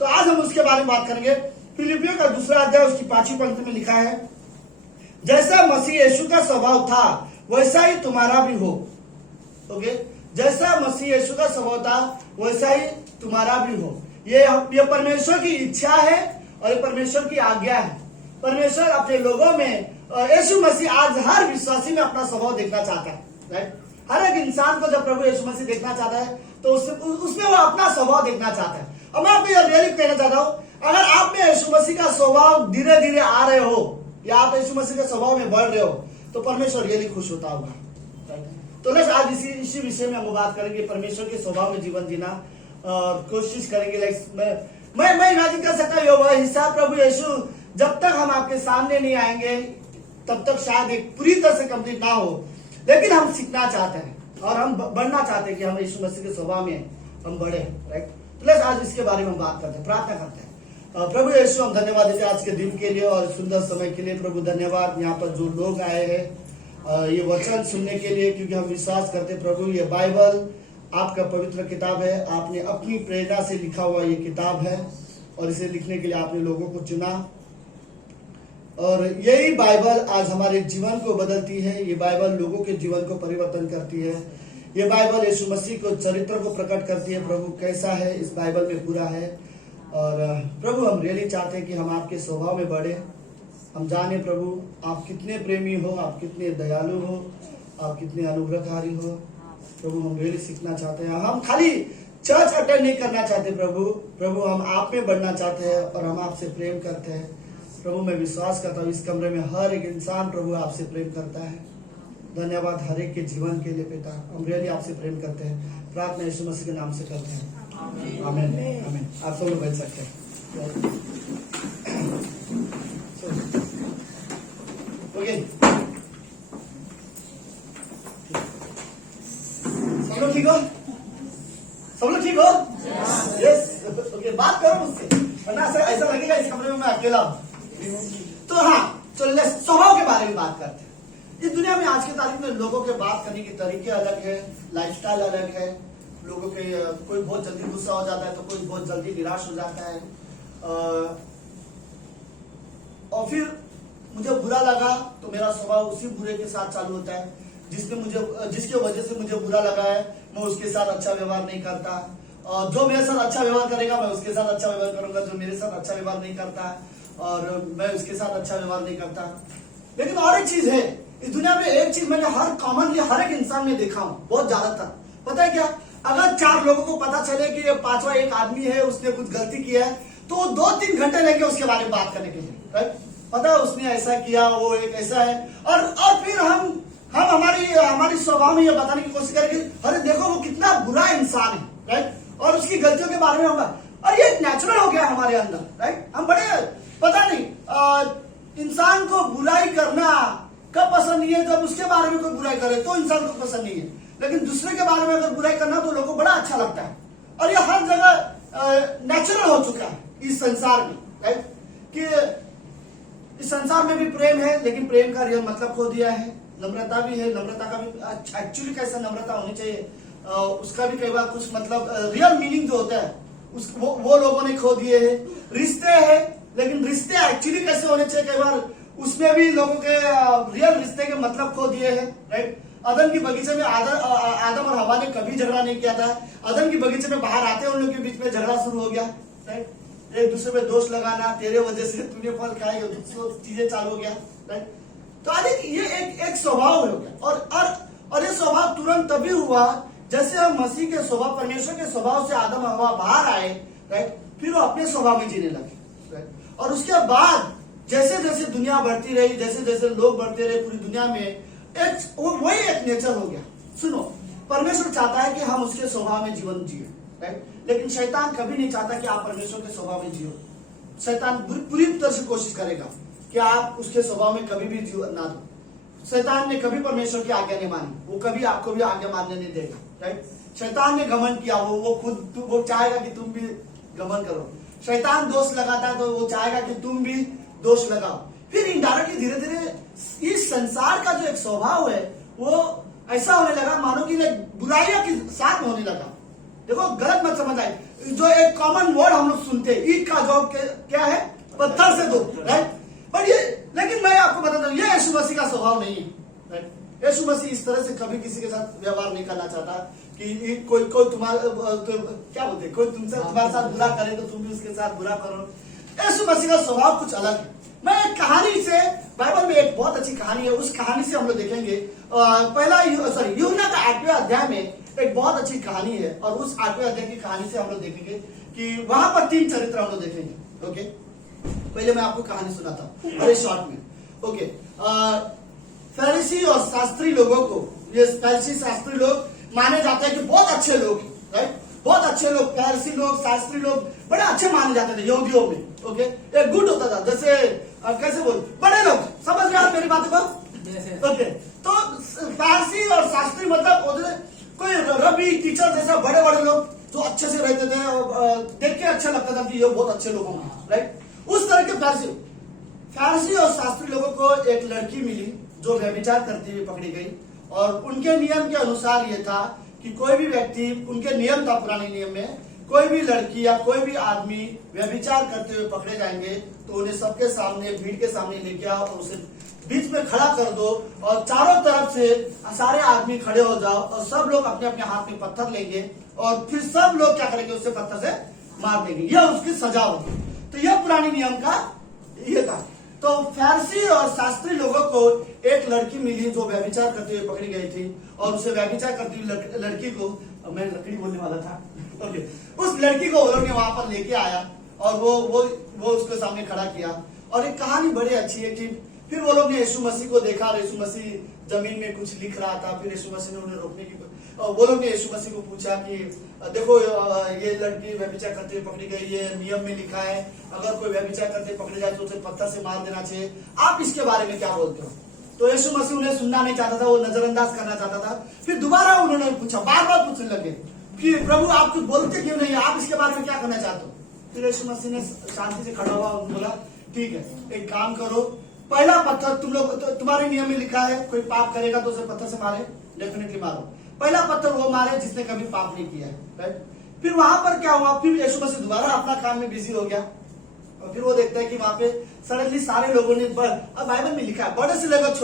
तो आज हम उसके बारे में बात करेंगे। फिलिपियों का 2 अध्याय उसकी 5वीं पंक्ति में लिखा है, जैसा मसीह यीशु का स्वभाव था वैसा ही तुम्हारा भी हो। ओके, जैसा मसीह यीशु का स्वभाव था वैसा ही तुम्हारा भी हो। ये परमेश्वर की इच्छा है और ये परमेश्वर की आज्ञा है। परमेश्वर अपने लोगों में यीशु मसीह आज हर विश्वासी में अपना स्वभाव देखना चाहता है, राइट। हर एक इंसान को जब प्रभु यीशु मसीह देखना चाहता है तो उसमें वो अपना स्वभाव देखना चाहता है। और मैं आपको ये रियली कहना चाहता हूँ, अगर आप में यीशु मसीह का स्वभाव धीरे धीरे आ रहे हो या आप यीशु मसीह के स्वभाव में बढ़ रहे हो तो परमेश्वर रियली खुश होता होगा, राइट। तो लेट्स आज इसी विषय में हम बात करेंगे, परमेश्वर के स्वभाव में जीवन जीना और कोशिश करेंगे। लाइक मैं इमेजिन कर सकता हूँ वह हिस्सा प्रभु यीशु जब तक हम आपके सामने नहीं आएंगे तब तक शायद एक पूरी तरह से कंप्लीट ना हो, लेकिन हम सीखना चाहते हैं और हम बढ़ना चाहते हैं कि हम यीशु मसीह के स्वभाव में हम बढ़े, राइट। तो लेट्स आज इसके बारे में बात करते हैं, प्रार्थना करते हैं। प्रभु यीशु हम धन्यवाद देते हैं आज के दिन के लिए और सुंदर समय के लिए। प्रभु धन्यवाद यहाँ पर जो लोग आए हैं ये वचन सुनने के लिए, क्योंकि हम विश्वास करते हैं प्रभु ये बाइबल आपका पवित्र किताब है। आपने अपनी प्रेरणा से लिखा हुआ ये किताब है और इसे लिखने के लिए आपने लोगों को चुना और यही बाइबल आज हमारे जीवन को बदलती है। ये बाइबल लोगों के जीवन को परिवर्तन करती है। ये बाइबल यीशु मसीह को चरित्र को प्रकट करती है। प्रभु कैसा है इस बाइबल में पूरा है। और प्रभु हम रियली चाहते हैं कि हम आपके स्वभाव में बढ़े, हम जाने प्रभु आप कितने प्रेमी हो, आप कितने दयालु हो, आप कितने अनुग्रहकारी हो। प्रभु हम रियली सीखना चाहते हैं। हम खाली चर्च अटेंड नहीं करना चाहते प्रभु हम आप में बढ़ना चाहते हैं और हम आपसे प्रेम करते हैं। प्रभु मैं विश्वास करता हूँ इस कमरे में हर एक इंसान प्रभु आपसे प्रेम करता है। धन्यवाद हर एक के जीवन के लिए पिता, हम रियली आपसे प्रेम करते हैं। प्रार्थना यीशु मसीह के नाम से करते हैं, आमीन आमीन। आप सब लोग बैठ सकते हैं। ओके, सब लोग ठीक हो? सब लोग ठीक हो? यस। ओके, बात करो मुझसे, वरना ऐसा लगेगा इस कमरे में मैं अकेला हूँ। तो हाँ, चलिए स्वभाव के बारे में बात करते हैं। इस दुनिया में आज की तारीख में लोगों के बात करने के तरीके अलग है, लाइफस्टाइल अलग है। लोगों के कोई बहुत जल्दी गुस्सा हो जाता है तो कोई बहुत जल्दी निराश हो जाता है। और फिर मुझे बुरा लगा तो मेरा स्वभाव उसी बुरे के साथ चालू होता है। जिसके वजह से मुझे बुरा लगा है मैं उसके साथ अच्छा व्यवहार नहीं करता। और जो मेरे साथ अच्छा व्यवहार करेगा मैं उसके साथ अच्छा व्यवहार करूंगा। जो मेरे साथ अच्छा व्यवहार नहीं करता और मैं उसके साथ अच्छा व्यवहार नहीं करता। लेकिन और एक चीज है, इस दुनिया में एक चीज मैंने हर एक इंसान में देखा हूँ बहुत ज्यादातर। पता है क्या, अगर 4 लोगों को पता चले कि ये 5वां एक आदमी है, उसने कुछ गलती किया है, तो वो 2-3 घंटे लेंगे उसके बारे में बात करने के लिए, राइट। पता है उसने ऐसा किया, वो एक ऐसा है। और फिर हम हमारी स्वभाव में ये बताने की कोशिश करेंगे, अरे देखो वो कितना बुरा इंसान है, राइट। और उसकी गलतियों के बारे में हम, और ये नेचुरल हो गया हमारे अंदर, राइट। हम बड़े पता नहीं इंसान को बुराई करना कब पसंद नहीं है, जब उसके बारे में कोई बुराई करे तो इंसान को पसंद नहीं है। लेकिन दूसरे के बारे में अगर बुराई करना तो लोगों को बड़ा अच्छा लगता है। और ये हर जगह नेचुरल हो चुका है इस संसार में, राइट। कि इस संसार में भी प्रेम है लेकिन प्रेम का रियल मतलब खो दिया है। नम्रता भी है, नम्रता का भी एक्चुअली कैसा नम्रता होनी चाहिए उसका भी कई बार कुछ मतलब रियल मीनिंग जो होता है वो लोगों ने खो दिए है। रिश्ते है लेकिन रिश्ते एक्चुअली कैसे होने चाहिए कई बार उसमें भी लोगों के रियल रिश्ते के मतलब खो दिए हैं, राइट। अदन की बगीचे में आदम और हवा ने कभी झगड़ा नहीं किया था। अदन की बगीचे में बाहर आते उन लोगों के बीच में झगड़ा शुरू हो गया, राइट। एक दूसरे पे दोष लगाना, तेरे वजह से तूने फल खाए, चीजें चालू हो गया, राइट। तो आज ये एक स्वभाव हो गया। और ये स्वभाव तुरंत तभी हुआ जैसे हम मसीह के स्वभाव, परमेश्वर के स्वभाव से आदम और हवा बाहर आए, राइट। फिर वो अपने स्वभाव में जीने लगे, राइट। और उसके बाद जैसे जैसे दुनिया बढ़ती रही, जैसे जैसे लोग बढ़ते रहे पूरी दुनिया में, वही एक नेचर हो गया। सुनो, परमेश्वर चाहता है कि हम उसके स्वभाव में जीवन जिए, राइट। लेकिन शैतान कभी नहीं चाहता कि आप परमेश्वर के स्वभाव में जियो। शैतान पूरी तरह से कोशिश करेगा कि आप उसके स्वभाव में कभी भी जीवन ना दो। शैतान ने कभी परमेश्वर की आज्ञा नहीं मानी, वो कभी आपको भी आज्ञा मानने नहीं देगा, राइट। शैतान ने घमंड किया, वो चाहेगा कि तुम भी घमंड करो। शैतान दोष लगाता है तो वो चाहेगा कि तुम भी दोष लगाओ। फिर इनडायरेक्टली धीरे धीरे इस संसार का जो एक स्वभाव है वो ऐसा होने लगा मानो कि बुराइयां के साथ में होने लगा। देखो गलत मत समझ आए, जो एक कॉमन वर्ड हम लोग सुनते हैं, ईट का जॉब क्या है, पत्थर से दो, राइट। बट ये, लेकिन मैं आपको बताता हूँ, ये यीशु मसीह का स्वभाव नहीं है, राइट। यीशु मसीह इस तरह से कभी किसी के साथ व्यवहार नहीं करना चाहता कि कोई तुम्हारा क्या बोलते, कोई तुमसे तुम्हारे साथ बुरा करे तो तुम भी उसके साथ बुरा करो। यीशु मसीह का स्वभाव कुछ अलग है। मैं एक कहानी से, बाइबल में एक बहुत अच्छी कहानी है, उस कहानी से हम लोग देखेंगे। पहला यूहन्ना का 8वें अध्याय में एक बहुत अच्छी कहानी है, और उस 8वें अध्याय की कहानी से हम लोग देखेंगे कि वहां पर 3 चरित्र हम लोग देखेंगे। ओके, पहले मैं आपको कहानी सुनाता हूँ बड़े शॉर्ट में। ओके, फरीसी और शास्त्री लोगों को, ये फरीसी शास्त्री लोग माने जाते हैं कि बहुत अच्छे लोग हैं, राइट। बहुत अच्छे लोग, फरीसी लोग, शास्त्री लोग बड़े अच्छे माने जाते थे यहूदियों में। ओके, एक गुड होता था, जैसे कैसे बोल, बड़े लोग, समझ रहे आप मेरी बातों को? ओके, तो फरीसी और शास्त्री मतलब कोई रबी, टीचर जैसा बड़े बड़े लोग जो अच्छे से रहते थे, देख के अच्छा लगता था कि ये बहुत अच्छे लोग होंगे, राइट। उस तरह के फरीसी और शास्त्री लोगों को एक लड़की मिली जो व्यभिचार करती हुई पकड़ी गई, और उनके नियम के अनुसार ये था कि कोई भी व्यक्ति, उनके नियम था, पुराने नियम में, कोई भी लड़की या कोई भी आदमी व्यभिचार करते हुए पकड़े जाएंगे तो उन्हें सबके सामने, भीड़ के सामने लेके आओ और उसे बीच में खड़ा कर दो, और चारों तरफ से सारे आदमी खड़े हो जाओ, और सब लोग अपने अपने हाथ में पत्थर लेंगे, और फिर सब लोग क्या करेंगे, उससे पत्थर से मार देंगे, यह उसकी सजा होगी। तो यह पुराने नियम का ये था। तो फरीसी और शास्त्री लोगों को एक लड़की मिली जो व्यभिचार करते हुए पकड़ी गई थी, और उसे व्यभिचार करती हुई लड़की को, मैं लकड़ी बोलने वाला था, ओके, उस लड़की को वो लोग ने वहां पर लेके आया, और वो उसके सामने खड़ा किया। और एक कहानी बड़ी अच्छी है कि फिर वो लोग ने यीशु मसीह को देखा, और यीशु मसीह जमीन में कुछ लिख रहा था। फिर यीशु मसीह ने उन्हें रोकने की, वो लोग ने यीशु मसीह को पूछा कि देखो, ये लड़की व्यभिचार करते हुए पकड़ी गई है, नियम में लिखा है अगर कोई व्यभिचार करते पकड़े जाए तो उसे पत्थर से मार देना चाहिए, आप इसके बारे में क्या बोलते हो? तो यीशु मसीह उन्हें सुनना नहीं चाहता था, वो नजरअंदाज करना चाहता था। फिर दोबारा उन्होंने पूछा, बार बार पूछने लगे कि प्रभु आप कुछ बोलते क्यों नहीं, आप इसके बारे में क्या करना चाहते हो? फिर यीशु मसीह ने शांति से खड़ा हुआ और बोला, ठीक है, एक काम करो, पहला पत्थर तुम लोग, तुम्हारे नियम में लिखा है कोई पाप करेगा तो उसे पत्थर से मारे, डेफिनेटली मारो। पहला पत्थर वो मारे जिसने कभी पाप नहीं किया है, राइट। फिर वहां पर क्या हुआ, फिर यीशु मसीह दोबारा अपना काम में बिजी हो गया, और फिर वो देखता है कि वहां पे सडनली सारे लोगों ने, अब बाइबल में लिखा है बड़े से लेकर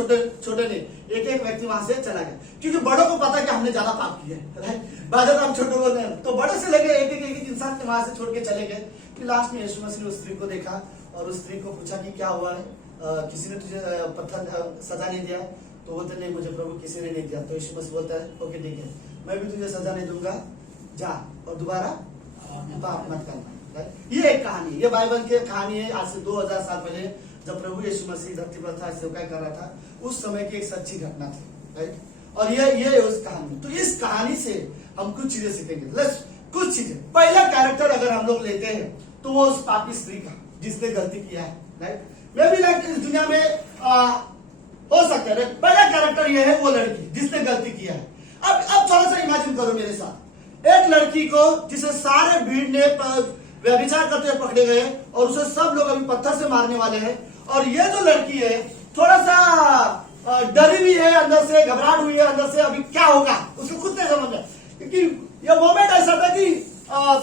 छोटे ने, एक एक व्यक्ति वहां से चला गया, क्योंकि बड़ों को पता है कि हमने ज्यादा पाप किया है, राइट। बाद हम छोटों को नहीं, तो बड़े से लेकर एक एक इंसान वहां से छोड़ के चले गए। फिर लास्ट में यीशु मसीह ने उस स्त्री को देखा, और उस स्त्री को पूछा कि क्या हुआ है, किसी ने तुझे पत्थर सजा नहीं दिया? तो बोलते नहीं, मुझे प्रभु किसी ने नहीं दिया। तो यीशु मसीह बोलता है, ओके ठीक है, मैं भी तुझे सजा नहीं दूंगा, जा और दोबारा पाप मत करना। ये एक कहानी है, ये बाइबल की कहानी है। आज से 2000 साल पहले जब प्रभु यीशु मसीह धरती पर था, सेवकाई कर रहा था, उस समय की एक सच्ची घटना थी, राइट। और ये उस कहानी, तो इस कहानी से हम कुछ चीजें सीखेंगे। कुछ चीजें, पहला कैरेक्टर अगर हम लोग लेते हैं तो वो उस पापी स्त्री का जिसने गलती किया है, राइट। वे भी लाइक इस दुनिया में हो सकता है, पहला कैरेक्टर ये है वो लड़की जिसने गलती किया है। अब थोड़ा सा इमेजिन करो मेरे साथ, एक लड़की को जिसे सारे भीड़ ने व्यभिचार करते हुए पकड़े गए, और उसे सब लोग अभी पत्थर से मारने वाले हैं, और ये जो लड़की है थोड़ा सा डरी भी है, अंदर से घबराहट हुई है, अंदर से अभी क्या होगा उसको खुद नहीं समझ, क्योंकि ये मोमेंट ऐसा था कि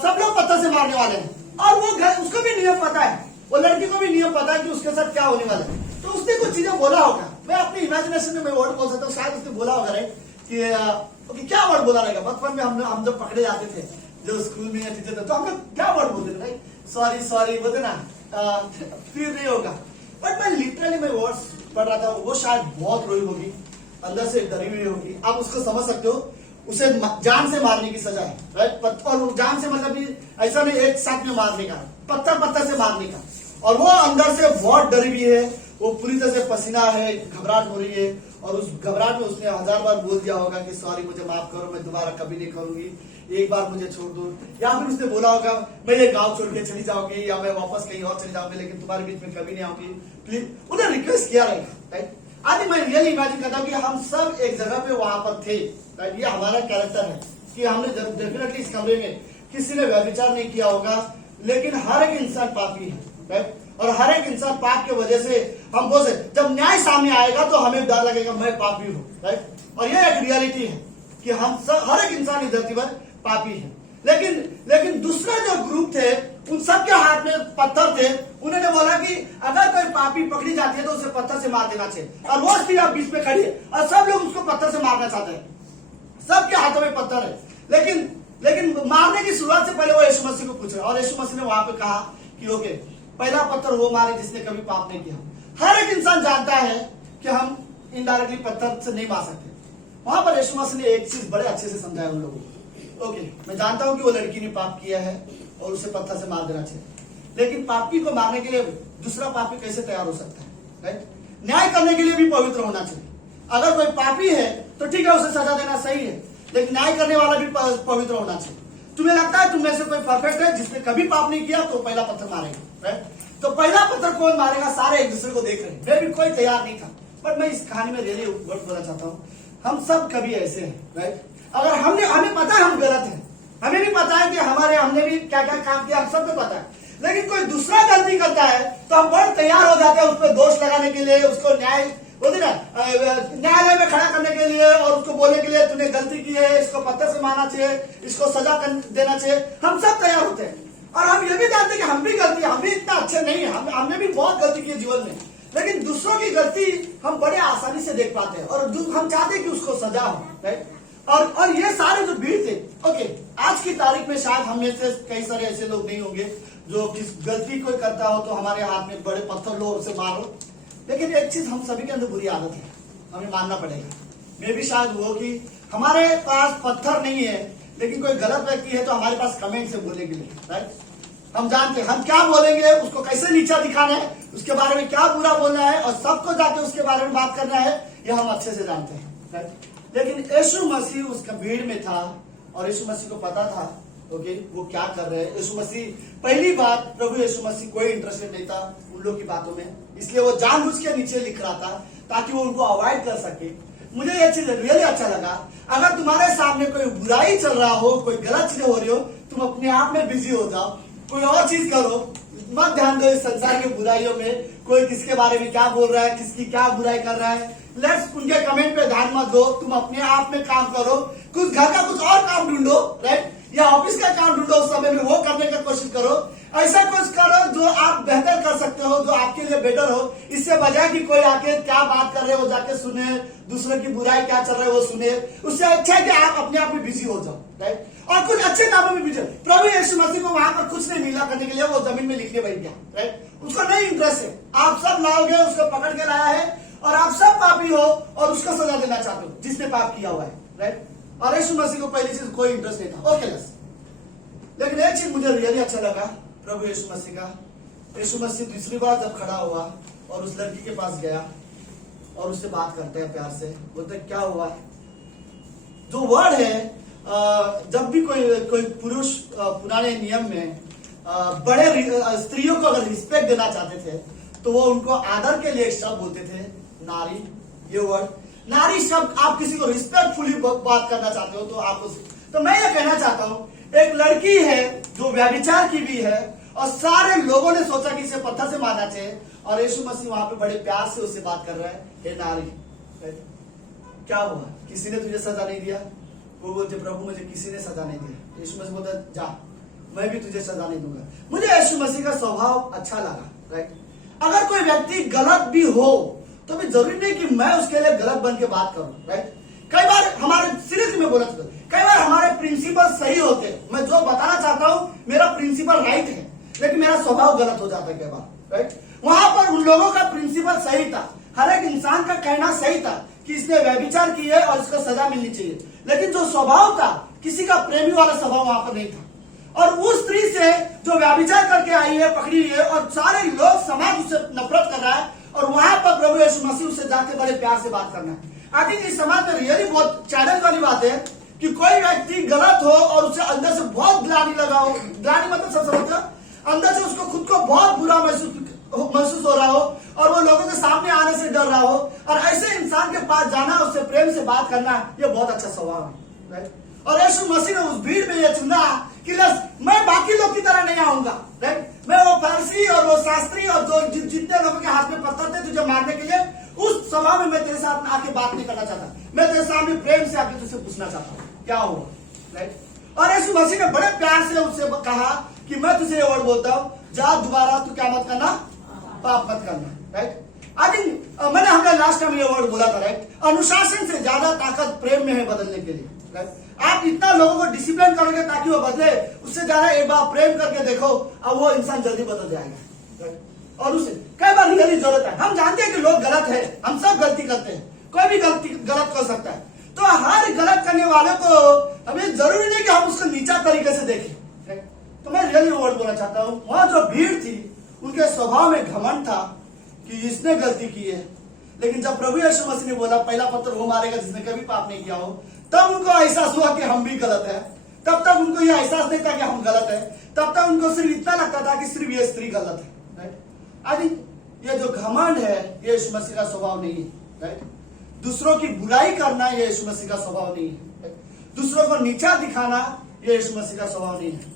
सब लोग पत्थर से मारने वाले हैं, और वो घर, उसको भी नियम पता है, वो लड़की को भी नियम पता है कि उसके साथ क्या होने वाला है। तो उसने कुछ चीजें बोला होगा, मैं अपनी इमेजिनेशन में मैं वर्ड बोल सकता हूँ, शायद उसने बोला होगा, राइट, कि क्या वर्ड बोला रहेगा। बचपन में हम जब पकड़े जाते थे, जो स्कूल में टीचर थे, तो हम लोग क्या वर्ड बोलते थे, राइट, सॉरी बोलते ना, फिर नहीं होगा। बट मैं लिटरली मैं वर्ड्स पढ़ रहा था, वो शायद बहुत रोई होगी, अंदर से डरी हुई होगी, आप उसको समझ सकते हो। उसे जान से मारने की सजा है, राइट, और जान से मतलब भी ऐसा नहीं एक साथ में मारने का, पत्थर से मारने का, और वो अंदर से बहुत डरी हुई है, वो पूरी तरह से पसीना है, घबराहट हो रही है, और उस घबराहट में उसने 1000 बार बोल दिया होगा कि सॉरी मुझे माफ करो, मैं दोबारा कभी नहीं करूंगी, एक बार मुझे छोड़ दो। या फिर उसने बोला होगा मैं ये गांव छोड़ के चली जाऊंगी, या मैं वापस कहीं और चली जाऊंगी, लेकिन तुम्हारे बीच में कभी नहीं आऊंगी, प्लीज, उन्हें रिक्वेस्ट किया रहेगा, राइट। आदि मैं रियली इमेजिन करता हूँ कि हम सब एक जगह पे वहां पर थे, राइट, ये हमारा कैरेक्टर है कि हमने डेफिनेटली इस कमरे में किसी ने व्यभिचार नहीं किया होगा, लेकिन हर एक इंसान पापी है, राइट, और हर एक इंसान पाप की वजह से हम बोल सकते, जब न्याय सामने आएगा तो हमें डर लगेगा मैं पापी हूँ, राइट। और ये एक रियलिटी है कि हम सब, हर एक इंसान इस धरती पर पापी है। लेकिन दूसरा जो ग्रुप थे उन सब के हाथ में पत्थर थे। उन्होंने बोला कि अगर कोई पापी पकड़ी जाती है तो उसे पत्थर से मार देना चाहिए। और वो स्त्री अब बीच में खड़ी है और सब लोग उसको पत्थर से मारना चाहते हैं, सबके हाथों में पत्थर है। लेकिन मारने की शुरुआत से पहले वो यीशु मसीह को पूछ रहे और यीशु मसीह ने वहां पे कहा कि ओके, पहला पत्थर वो मारे जिसने कभी पाप नहीं किया। हर एक इंसान जानता है कि हम इनडायरेक्टली पत्थर से नहीं मार सकते। वहां पर यीशु मसीह ने एक चीज बड़े अच्छे से समझाया उन लोगों को। ओके, मैं जानता हूं कि वो लड़की ने पाप किया है और उसे पत्थर से मार देना चाहिए, लेकिन पापी को मारने के लिए दूसरा पापी कैसे तैयार हो सकता है? राइट? न्याय करने के लिए भी पवित्र होना चाहिए। अगर कोई पापी है तो ठीक है, उसे सजा देना सही है, लेकिन न्याय करने वाला भी पवित्र होना चाहिए। तुम्हें लगता है तुम में से कोई परफेक्ट है जिसने कभी पाप नहीं किया तो पहला पत्थर मारेगा। राइट? तो पहला पत्थर कौन मारेगा? सारे एक दूसरे को देख रहे हैं। मैं भी कोई तैयार नहीं था, बट मैं इस कहानी में रियली वर्ड बोलना चाहता हूँ, हम सब कभी ऐसे हैं। राइट? अगर हमें पता है हम गलत हैं, हमें भी पता है कि हमने भी क्या क्या काम किया, हम सबको पता है, लेकिन कोई दूसरा गलती करता है तो हम बड़े तैयार हो जाते हैं उस पर दोष लगाने के लिए, उसको न्यायालय में खड़ा करने के लिए और उसको बोलने के लिए तूने गलती की है, इसको पत्थर से मारना चाहिए, इसको सजा देना चाहिए। हम सब तैयार होते हैं और हम ये भी जानते हैं कि हम भी गलती, हम भी इतना अच्छे नहीं है, हमने भी बहुत गलती की है जीवन में, लेकिन दूसरों की गलती हम बड़े आसानी से देख पाते हैं और हम चाहते हैं कि उसको सजा हो। राइट? और ये सारे जो भीड़ थे, ओके, आज की तारीख में शायद हम में से कई सारे ऐसे लोग नहीं होंगे जो किस गलती कोई करता हो तो हमारे हाथ में बड़े पत्थर लो और उसे मारो, लेकिन एक चीज हम सभी के अंदर बुरी आदत है, हमें मानना पड़ेगा। मैं भी शायद वो कि हमारे पास पत्थर नहीं है, लेकिन कोई गलत व्यक्ति है तो हमारे पास कमेंट से बोलने के लिए। राइट? हम जानते हैं हम क्या बोलेंगे, उसको कैसे नीचा दिखाना है, उसके बारे में क्या बुरा बोलना है और सबको जाके उसके बारे में बात करना है, ये हम अच्छे से जानते हैं। राइट? लेकिन यीशु मसीह उसका भीड़ में था और यीशु मसीह को पता था ओके वो क्या कर रहे हैं। यीशु मसीह, पहली बात, प्रभु यीशु मसीह कोई इंटरेस्टेड नहीं था उन लोग की बातों में, इसलिए वो जानबूझ के नीचे लिख रहा था ताकि वो उनको अवॉइड कर सके। मुझे ये चीज रियली अच्छा लगा। अगर तुम्हारे सामने कोई बुराई चल रहा हो, कोई गलत चीजें हो रही हो, तुम अपने आप में बिजी हो जाओ, कोई और चीज करो, मत ध्यान दो इस संसार के बुराइयों में, कोई किसके बारे में क्या बोल रहा है, किसकी क्या बुराई कर रहा है, लेट्स उनके कमेंट पे ध्यान मत दो, तुम अपने आप में काम करो, कुछ घर का कुछ और काम ढूंढो। राइट? या ऑफिस का काम ढूंढो, उस समय में वो करने की कोशिश करो, ऐसा कुछ करो जो आप बेहतर कर सकते हो, जो आपके लिए बेटर हो, इससे बजाय कि कोई आके क्या बात कर रहे हो जाके सुने, दूसरे की बुराई क्या चल रहा है वो सुने, उससे अच्छा है कि आप अपने आप में बिजी हो जाओ। राइट? और कुछ अच्छे कामों में बिजी। प्रभु यीशु मसीह को वहां पर कुछ नहीं मिला करने के लिए, वो जमीन में लिखने बैठ गया। राइट? उसको नहीं इंटरेस्ट है, आप सब लाओगे, उसको पकड़ के लाया है और आप सब पापी हो और उसको सजा देना चाहते हो जिसने पाप किया हुआ है। राइट? और यीशु मसीह को पहली चीज कोई इंटरेस्ट नहीं था। ओके लेट्स, लेकिन एक चीज मुझे रियली अच्छा लगा प्रभु यीशु मसीह का। यीशु मसीह दूसरी बार जब खड़ा हुआ और उस लड़की के पास गया और उससे बात करते हैं प्यार से, बोलते क्या हुआ। जो वर्ड है, जब भी कोई पुरुष पुराने नियम में बड़े स्त्रियों को अगर रिस्पेक्ट देना चाहते थे तो वो उनको आदर के लिए शब्द बोलते थे नारी। ये वर्ड नारी शब्द, आप किसी को रिस्पेक्टफुली बात करना चाहते हो तो आप तो मैं ये कहना चाहता हूं, एक लड़की है जो व्यभिचार की भी है और सारे लोगों ने सोचा कि इसे पत्थर से मारना चाहिए और यीशु मसीह वहां पे बड़े प्यार से उससे बात कर रहा है, हे नारी। क्या हुआ? किसी ने तुझे सजा नहीं दिया? वो बोलते प्रभु मुझे किसी ने सजा नहीं दिया। यीशु मसीह बोलता जा, मैं भी तुझे सजा नहीं दूंगा। मुझे यीशु मसीह का स्वभाव अच्छा लगा। राइट? अगर कोई व्यक्ति गलत भी हो तो भी जरूरी नहीं कि मैं उसके लिए गलत बन के बात करूं। राइट? कई बार हमारे सीरियसली में बोला था, कई बार हमारे प्रिंसिपल सही होते, मैं जो बताना चाहता हूं मेरा प्रिंसिपल राइट है, लेकिन मेरा स्वभाव गलत हो जाता है कई बार। राइट? वहां पर उन लोगों का प्रिंसिपल सही था, हर एक इंसान का कहना सही था कि इसने व्यभिचार की है और इसको सजा मिलनी चाहिए, लेकिन जो स्वभाव था किसी का प्रेमी वाला स्वभाव वहां पर नहीं था। और उस स्त्री से जो व्यभिचार करके आई है, पकड़ी हुई है और सारे लोग समाज उससे नफरत कर रहा है और वहां पर प्रभु यीशु मसीह उससे जाके बड़े प्यार से बात करना है। आई थिंक इस समाज में रियली बहुत चैलेंज वाली बात है कि कोई व्यक्ति गलत हो और उसे अंदर से बहुत ग्लानि लगा हो, ग्लानि मतलब सब समझते हो, अंदर से उसको खुद को बहुत बुरा महसूस हो रहा हो और वो लोगों के सामने आने से डर रहा हो, और ऐसे इंसान के पास जाना, उससे प्रेम से बात करना, ये बहुत अच्छा स्वभाव है। राइट? और यीशु मसीह ने उस भीड़ में ये चुना कि मैं बाकी लोग की तरह नहीं आऊंगा। राइट? मैं वो फरीसी और वो शास्त्री और जो जितने लोगों के हाथ में पत्थर थे तुझे मारने के लिए, उस स्वभाव में मैं तेरे साथ आके बात नहीं करना चाहता, मैं तेरे सामने प्रेम से आके तुझसे पूछना चाहता हूँ क्या हुआ। राइट? और यीशु मसीह ने बड़े प्यार से उससे कहा कि मैं तुझे ये वर्ड बोलता हूँ, जा दोबारा तू क्या मत करना, पाप मत करना। राइट, आई थिंक मैंने हमने लास्ट टाइम ये वर्ड बोला था। राइट, अनुशासन से ज्यादा ताकत प्रेम में है बदलने के लिए। राइट, आप इतना लोगों को डिसिप्लिन करोगे ताकि वो बदले, उससे ज्यादा एक बार प्रेम करके देखो, अब वो इंसान जल्दी बदल जाएगा। राइट, और उसे कई बार रियली जरूरत है। हम जानते हैं कि लोग गलत है, हम सब गलती करते हैं, कोई भी गलत कर सकता है। तो हर गलत करने वाले को हमें जरूरी नहीं कि हम उसको नीचा तरीके से देखें। तो मैं रियली वर्ड बोलना चाहता हूँ, वहां जो भीड़ थी उनके स्वभाव में घमंड था कि इसने गलती की है, लेकिन जब प्रभु यीशु मसीह ने बोला पहला पत्थर वो मारेगा जिसने कभी पाप नहीं किया हो, तब उनको एहसास हुआ कि हम भी गलत है। तब तक उनको यह एहसास नहीं था कि हम गलत है, तब तक उनको सिर्फ इतना लगता था कि सिर्फ ये स्त्री गलत है। राइट, आई थिंक ये जो घमंड है ये यीशु मसीह का स्वभाव नहीं है। राइट, दूसरों की बुराई करना ये यीशु मसीह का स्वभाव नहीं है। दूसरों को नीचा दिखाना ये यीशु मसीह का स्वभाव नहीं है।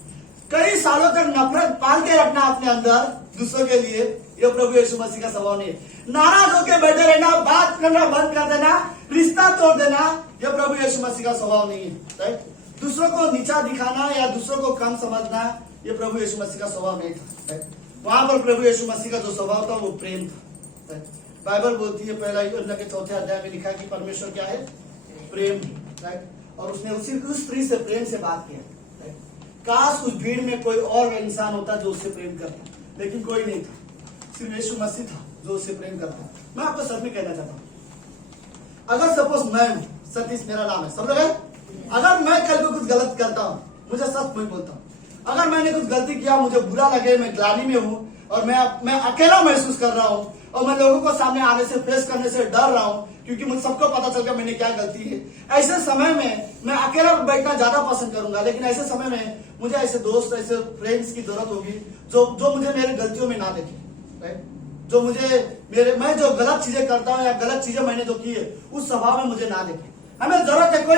कई सालों तक नफरत पाल के रखना अपने अंदर दूसरों के लिए, ये प्रभु यीशु मसीह का स्वभाव नहीं है। नाराज होकर बैठे रहना, बात करना बंद कर देना, रिश्ता तोड़ देना, ये प्रभु यीशु मसीह का स्वभाव नहीं है। राइट, दूसरों को नीचा दिखाना या दूसरों को कम समझना ये प्रभु यीशु मसीह का स्वभाव नहीं था। राइट, वहां पर प्रभु यीशु मसीह का जो स्वभाव था वो प्रेम था। राइट, बाइबल बोलती है पहला यूहन्ना के 4 अध्याय में लिखा है कि परमेश्वर क्या है, प्रेम। राइट, और उसने उस स्त्री से प्रेम से बात किया। काश उस भीड़ में कोई और इंसान होता जो उससे प्रेम करता, लेकिन कोई नहीं था, सिर्फ यीशु मसीह था जो उससे प्रेम करता। मैं आपको सच में कहना चाहता हूँ, अगर सपोज मैं सतीश मेरा नाम है, सब लोग है, अगर मैं कल को कुछ गलत करता हूँ, मुझे सच में बोलता हूँ, अगर मैंने कुछ गलती किया, मुझे बुरा लगे, मैं ग्लानि में हूँ और मैं अकेला महसूस कर रहा हूँ और मैं लोगों को सामने आने से, फेस करने से डर रहा हूँ क्योंकि मुझे सबको पता चल गया मैंने क्या गलती है, ऐसे समय में मैं अकेला बैठना ज्यादा पसंद करूंगा। लेकिन ऐसे समय में मुझे ऐसे दोस्त, ऐसे फ्रेंड्स की जरूरत होगी जो मुझे मेरी गलतियों में ना देखे। राइट, जो मुझे मैं जो गलत चीजें करता हूँ या गलत चीजें मैंने जो की है उस स्वभाव में मुझे ना देखे। हमें जरूरत है कोई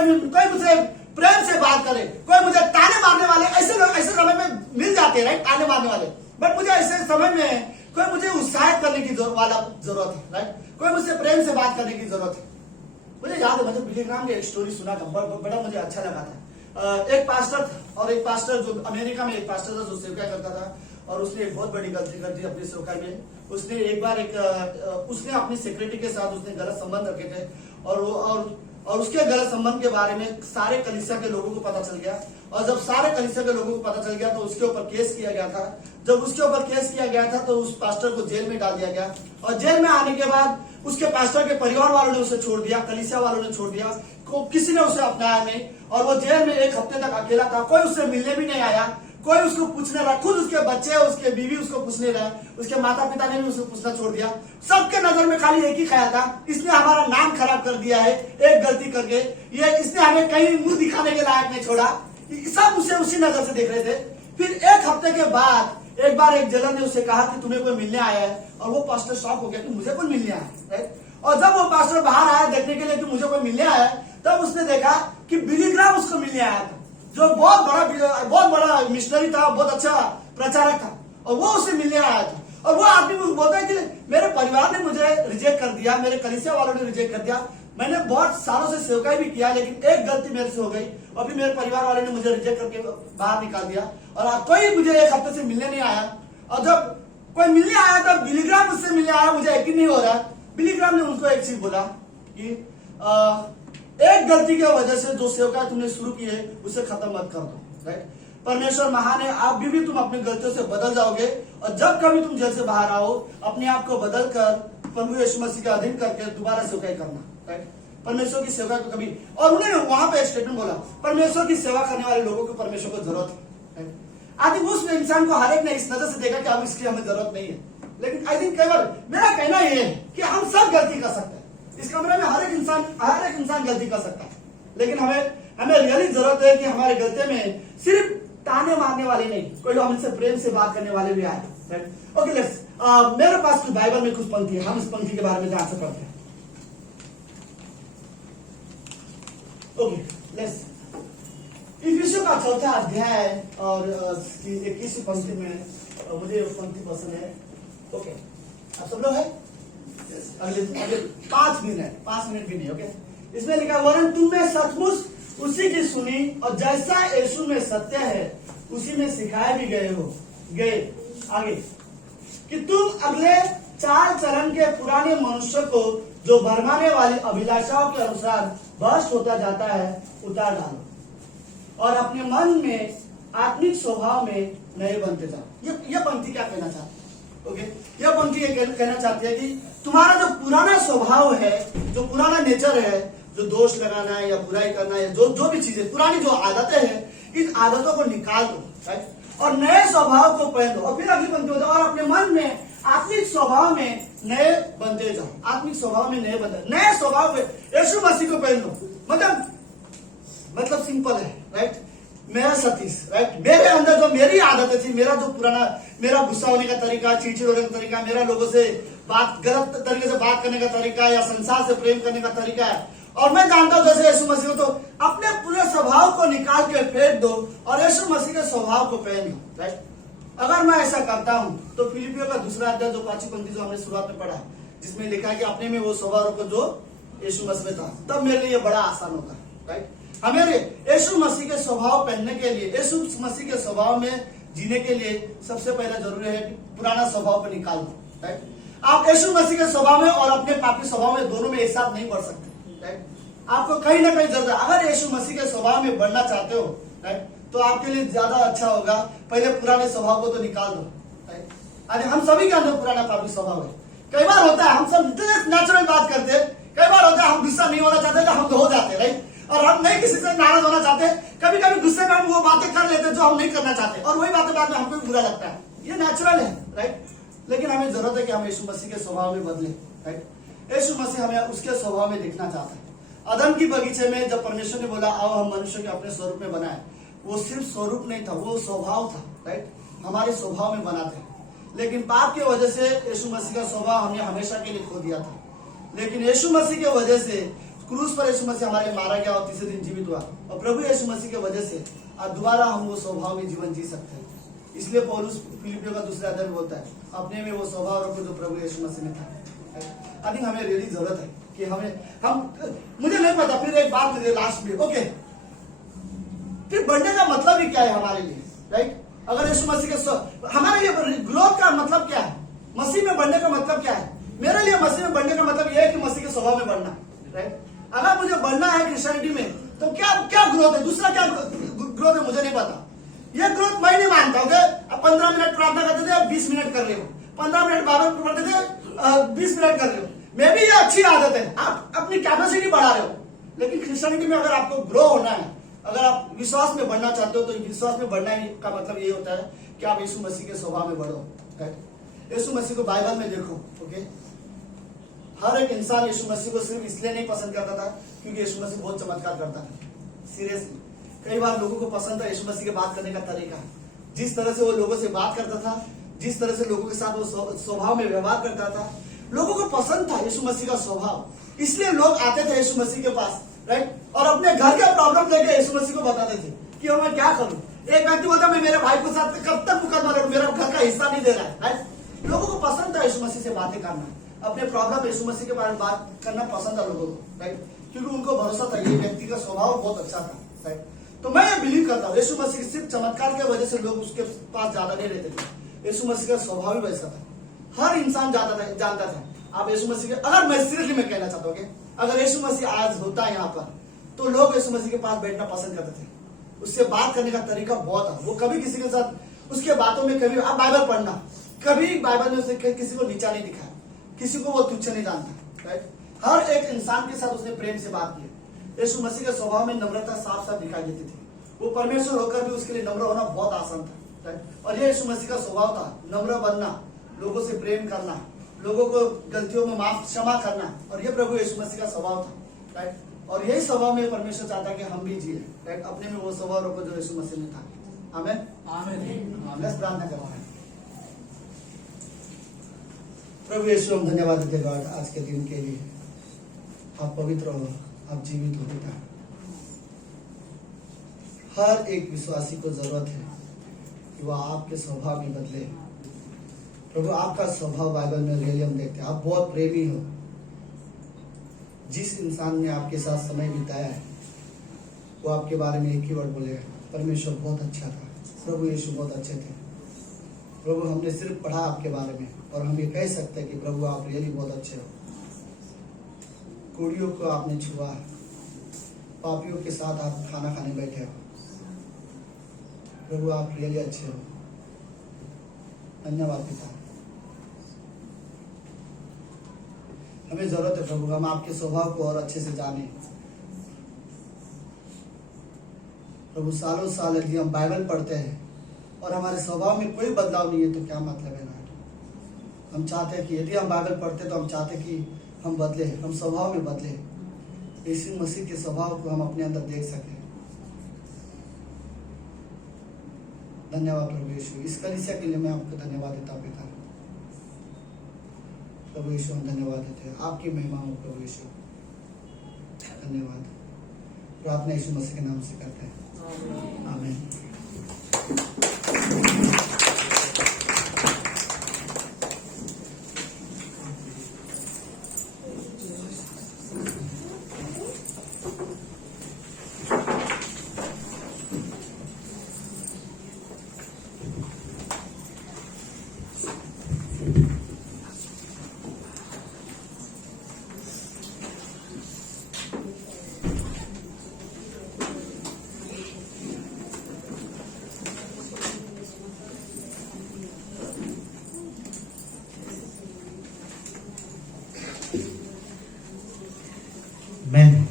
मुझे प्रेम से बात करे, कोई मुझे ताने मारने वाले ऐसे समय में मिल जाते हैं। राइट, ताने मारने वाले, बट मुझे ऐसे समय में कोई मुझे उत्साहित करने की वाला जरूरत है। राइट, कोई मुझसे प्रेम से बात करने की जरूरत है। मुझे याद है, मुझे बिली ग्राहम की एक स्टोरी सुना था, बड़ा मुझे अच्छा लगा था। एक पास्टर था और एक पास्टर जो अमेरिका में एक पास्टर था जो सेवकाई करता था, और उसने एक बहुत बड़ी गलती कर दी अपनी सेवकाई में। उसने एक बार उसने अपनी सेक्रेटरी के साथ उसने गलत संबंध रखे थे और उसके गलत संबंध के बारे में सारे कलीसिया के लोगों को पता चल गया। और जब सारे कलीसिया के लोगों को पता चल गया तो उसके ऊपर केस किया गया था। जब उसके ऊपर केस किया गया था तो उस पास्टर को जेल में डाल दिया गया, और जेल में आने के बाद उसके पास्टर के परिवार वालों ने उसे छोड़ दिया, कलीसिया वालों ने छोड़ दिया, किसी ने उसे अपनाया नहीं, और वो जेल में 1 हफ्ते तक अकेला था। कोई उससे मिलने भी नहीं आया, कोई उसको पूछने रहा, खुद उसके बच्चे, उसके बीवी उसको पूछने रहे, उसके माता पिता ने भी उसको पूछना छोड़ दिया। सबके नजर में खाली एक ही ख्याल था, इसने हमारा नाम खराब कर दिया है एक गलती करके, ये इसने हमें कहीं मुंह दिखाने के लायक नहीं छोड़ा। सब उसे उसी नजर से देख रहे थे। फिर 1 हफ्ते के बाद एक बार एक जेलर ने उसे कहा कि तुम्हें कोई मिलने आया है, और वो पास्टर शॉक हो गया कि मुझे कोई मिलने आया है। और जब वो पास्टर बाहर आया देखने के लिए कि मुझे कोई मिलने आया है, तब उसने देखा कि बिली ग्राहम उसको मिलने आया था, जो बहुत बड़ा मिशनरी था, बहुत अच्छा प्रचारक था, और वो उसे मिलने आया था। और वो आदमी बोलता है कि मेरे परिवार ने मुझे रिजेक्ट कर दिया, मेरे कलीसिया वालों ने रिजेक्ट कर दिया, मैंने बहुत सालों से सेवकाई भी किया, लेकिन एक गलती मेरे से हो गई और फिर मेरे परिवार वाले ने मुझे रिजेक्ट करके बाहर निकाल दिया, और कोई मुझे 1 हफ्ते से मिलने नहीं आया। और जब कोई मिलने आया तब बिली ग्राहम मुझसे मिलने आया, मुझे यकीन नहीं हो रहा। बिली ग्राहम ने उनको एक चीज बोला कि एक गलती की वजह से जो सेवकाई तुमने शुरू की है उसे खत्म मत कर दो। राइट, परमेश्वर महान है, आप भी तुम अपनी गलतियों से बदल जाओगे, और जब कभी तुम जेल से बाहर आओ अपने आप को बदल कर प्रभु यीशु मसीह का अधीन करके दोबारा सेवकाई करना। राइट, परमेश्वर की सेवा को कभी, और उन्होंने वहां पे एक स्टेटमेंट बोला, परमेश्वर की सेवा करने वाले लोगों को परमेश्वर को जरूरत है। आई थिंक उस इंसान को हर एक ने इस नजर से देखा कि अब इसकी हमें जरूरत नहीं है, लेकिन आई थिंक कई बार मेरा कहना ये है कि हम सब गलती कर सकते हैं। इस कमरे में हर एक इंसान गलती कर सकता है, लेकिन हमें रियली जरूरत है कि हमारे गलती में सिर्फ ताने मारने वाले नहीं, कोई हमसे प्रेम से बात करने वाले भी आए। राइट, ओके लेट्स, मेरे पास कुछ बाइबल में कुछ पंक्ति है, हम इस पंक्ति के बारे में ध्यान से पढ़ते हैं। ओके लेट्स, इफिसियों का 4 अध्याय और 21 पंक्ति में मुझे पंक्ति पसंद है। ओके, आप सब लोग है? अगले 5 मिनट भी नहीं। ओके, इसमें लिखा, वरन तुम में सचमुच उसी की सुनी और जैसा यीशु में सत्य है उसी में सिखाए भी गए आगे कि तुम अगले चाल चलन के पुराने मनुष्य को जो भरमाने वाली अभिलाषाओं के अनुसार भ्रष्ट होता जाता है उतार डालो और अपने मन में आत्मिक स्वभाव में नए बनते जाओ। ये पंक्ति क्या कहना चाहती है? ओके, यह पंक्ति ये कहना चाहती है कि तुम्हारा जो पुराना स्वभाव है, जो पुराना नेचर है, जो दोष लगाना है या बुराई करना है, जो भी चीजें पुरानी जो आदतें हैं, इन आदतों को निकाल दो, राइट, और नए स्वभाव को पहन दो। और फिर अगली पंक्ति होता है और अपने मन में आत्मिक स्वभाव में नए बनते जाओ। आत्मिक स्वभाव में नए स्वभाव में यीशु मसीह को पहन लो। मतलब सिंपल है, राइट। मेरा सतीश, राइट, मेरे अंदर जो मेरी आदतें थी, मेरा जो पुराना, मेरा गुस्सा होने का तरीका, चिड़चिड़ होने का तरीका, मेरा लोगों से गलत तरीके से बात करने का तरीका या संसार से प्रेम करने का तरीका है, और मैं जानता हूं जैसे यीशु मसीह, तो अपने पूरे स्वभाव को निकाल के फेंक दो और यीशु मसीह के स्वभाव को पहन लो, राइट। अगर मैं ऐसा करता हूं तो फिलिपियों का 2 अध्याय जो 5वीं पंक्ति जो हमने शुरुआत में पढ़ा, जिसमें लिखा है कि अपने में वो स्वभाव को जो यीशु मसीह में था, तब मेरे लिए बड़ा आसान होगा, राइट। हमें यीशु मसीह के स्वभाव पहनने के लिए, यीशु मसीह के स्वभाव में जीने के लिए सबसे पहले जरूरी है कि पुराना स्वभाव को निकाल दो, राइट। आप यीशु मसीह के स्वभाव में और अपने पापी स्वभाव में दोनों में एक साथ नहीं बढ़ सकते, राइट। आपको कहीं ना कहीं जरूरत है। अगर यीशु मसीह के स्वभाव में बढ़ना चाहते हो, राइट, तो आपके लिए ज्यादा अच्छा होगा पहले पुराने स्वभाव को तो निकाल दो, राइट। अरे हम सभी के अंदर पुराना पापी स्वभाव है। कई बार होता है हम सब नेचुरल बात करते हैं, कई बार होता है हम गुस्सा नहीं होना चाहते तो हम हो जाते, राइट, और हम नहीं किसी से नाराज होना चाहते। कभी कभी गुस्से में हम वो बातें कर लेते जो हम नहीं करना चाहते, और वही बातें बाद में हमको बुरा लगता है। ये नेचुरल है, राइट। लेकिन हमें जरूरत है कि हम यीशु मसीह के स्वभाव में बदले, राइट। यीशु मसीह हमें उसके स्वभाव में दिखना चाहता है। अदन की बगीचे में जब परमेश्वर ने बोला आओ हम मनुष्य के अपने स्वरूप में बनाए, वो सिर्फ स्वरूप नहीं था, वो स्वभाव था, राइट। हमारे स्वभाव में बनाते हैं, लेकिन पाप की वजह से यीशु मसीह का स्वभाव हमने हमेशा के लिए खो दिया था। लेकिन यीशु मसीह की वजह से क्रूस पर यीशु मसीह हमारे मारा गया और तीसरे दिन जीवित हुआ, और प्रभु यीशु मसीह की वजह से आज दोबारा हम वो स्वभाव में जीवन जी सकते हैं। इसलिए पौलुस फिलिपियों का 2 अध्याय में बोलता है अपने में वो स्वभाव रखो जो प्रभु यीशु मसीह में था। आई थिंक हमें रियली जरूरत है कि मुझे नहीं पता, फिर एक बात मुझे लास्ट में, ओके, फिर बढ़ने का मतलब ही क्या है हमारे लिए, राइट। अगर यीशु मसीह के हमारे लिए ग्रोथ का मतलब क्या है, मसीह में बढ़ने का मतलब क्या है? मेरे लिए मसीह में बढ़ने का मतलब यह है कि मसीह के स्वभाव में बढ़ना, राइट। अगर मुझे बढ़ना है क्रिश्चियनिटी में तो क्या ग्रोथ है, दूसरा क्या ग्रोथ है मुझे नहीं पता। ये ग्रोथ मैं नहीं मानता हूँ। अब 15 मिनट प्रार्थना करते थे, अब 20 मिनट कर रहे हो, 15 मिनट बाइबल पढ़ते थे, 20 मिनट कर रहे हो। मे भी ये अच्छी आदत है, आप अपनी कैपेसिटी बढ़ा रहे हो। लेकिन क्रिश्चियनिटी में अगर आपको ग्रो होना है, अगर आप विश्वास में बढ़ना चाहते हो, तो विश्वास में बढ़ना का मतलब ये होता है कि आप यीशु मसीह के स्वभाव में बढ़ो, राइट। यीशु मसीह को बाइबल में देखो, ओके। हर एक इंसान यीशु मसीह को सिर्फ इसलिए नहीं पसंद करता था क्योंकि यीशु मसीह बहुत चमत्कार करता है। सीरियसली कई बार लोगों को पसंद था यीशु मसीह के बात करने का तरीका, जिस तरह से वो लोगों से बात करता था, जिस तरह से लोगों के साथ वो स्वभाव में व्यवहार करता था, लोगों को पसंद था यीशु मसीह का स्वभाव। इसलिए लोग आते थे यीशु मसीह के पास, राइट, और अपने घर का प्रॉब्लम लेके यीशु मसीह को बताते थे कि मैं क्या करूं। एक व्यक्ति बोलता मैं मेरे भाई के साथ कब तक मुकदमा लड़ूं, मेरा घर का हिस्सा नहीं दे रहा है, राइट। लोगों को पसंद था यीशु मसीह से बातें करना, अपने प्रॉब्लम यीशु मसीह के बारे में बात करना पसंद था लोगों को, राइट, क्योंकि उनको भरोसा था ये व्यक्ति का स्वभाव बहुत अच्छा था, राइट। तो मैं ये बिलीव करता हूँ यीशु मसीह सिर्फ चमत्कार की वजह से लोग उसके पास ज्यादा नहीं रहते थे। यीशु मसीह का स्वभाव ही वैसा था, हर इंसान जानता था। आप यीशु मसीह के, अगर मैं सीरियसली मैं कहना चाहता हूँ, अगर यीशु मसीह आज होता है यहाँ पर, तो लोग यीशु मसीह के पास बैठना पसंद करते थे। उससे बात करने का तरीका बहुत था, वो कभी किसी के साथ उसके बातों में कभी, आप बाइबल पढ़ना, कभी बाइबल में उसे किसी को नीचा नहीं दिखाया, किसी को वो तुच्छ नहीं जानता, राइट। हर एक इंसान के साथ उसने प्रेम से बात की। यीशु मसीह के स्वभाव में नम्रता साफ साफ दिखाई देती थी। वो परमेश्वर होकर भी उसके लिए नम्र होना बहुत आसान था, राइट। और ये यीशु मसीह का स्वभाव था, नम्र बनना, लोगों से प्रेम करना, लोगों को गलतियों में माफ क्षमा करना, और ये प्रभु यीशु मसीह का स्वभाव था, राइट। और यही स्वभाव में परमेश्वर चाहता है कि हम भी जिए, राइट, अपने में वो स्वभाव रखो जो यीशु मसीह में था। आमीन, आमीन। लेट्स प्रार्थना करवाएं। प्रभु यीशु हम धन्यवाद देते गॉड आज के दिन के लिए। आप पवित्र हो, आप जीवित हो पिता। हर एक विश्वासी को जरूरत है कि वह आपके स्वभाव में बदले। प्रभु आपका स्वभाव बाइबल में रियली हम देखते हैं, आप बहुत प्रेमी हो। जिस इंसान ने आपके साथ समय बिताया है, वो आपके बारे में एक ही वर्ड बोलेगा, परमेश्वर बहुत अच्छा था, प्रभु यीशु बहुत अच्छे थे। प्रभु हमने सिर्फ पढ़ा आपके बारे में और हम ये कह सकते हैं कि प्रभु आप रियली बहुत अच्छे हो। कुड़ियों को आपने छुआ, पापियों के साथ आप खाना खाने बैठे हो। प्रभु आप रियली अच्छे हो। धन्यवाद पिता। हमें जरूरत है प्रभु, हम आपके स्वभाव को और अच्छे से जाने। प्रभु सालों साल यदि हम बाइबल पढ़ते हैं और हमारे स्वभाव में कोई बदलाव नहीं है तो क्या मतलब है ना। हम चाहते हैं कि यदि हम बाइबल पढ़ते तो हम चाहते हैं कि हम बदले, हम स्वभाव में बदले, यीशु मसीह के स्वभाव को हम अपने अंदर देख सके। धन्यवाद प्रभु यीशु। इस कलीसिया के लिए मैं आपको धन्यवाद देता हूँ पिता। प्रभु यीशु हम धन्यवाद देते हैं, आपकी महिमा हो प्रभु यीशु। धन्यवाद। प्रार्थना यीशु मसीह के नाम से करते हैं, आमीन।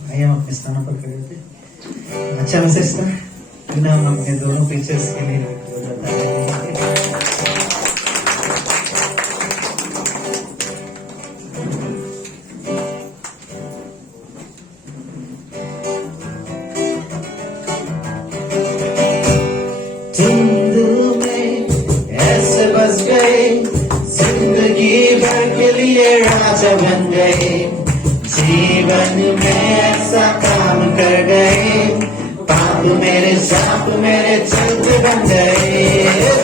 आइए हम अपने स्थानों पर खड़े होते। अच्छा मैसेज था, बिना हम अपने दोनों पिक्चर्स के लिए बता रहे थे। धुंध में ऐसे बस गए, जिंदगी भर के लिए राजा बन गए। जीवन में ऐसा काम कर गए, पाप मेरे साप मेरे चलते बन गए।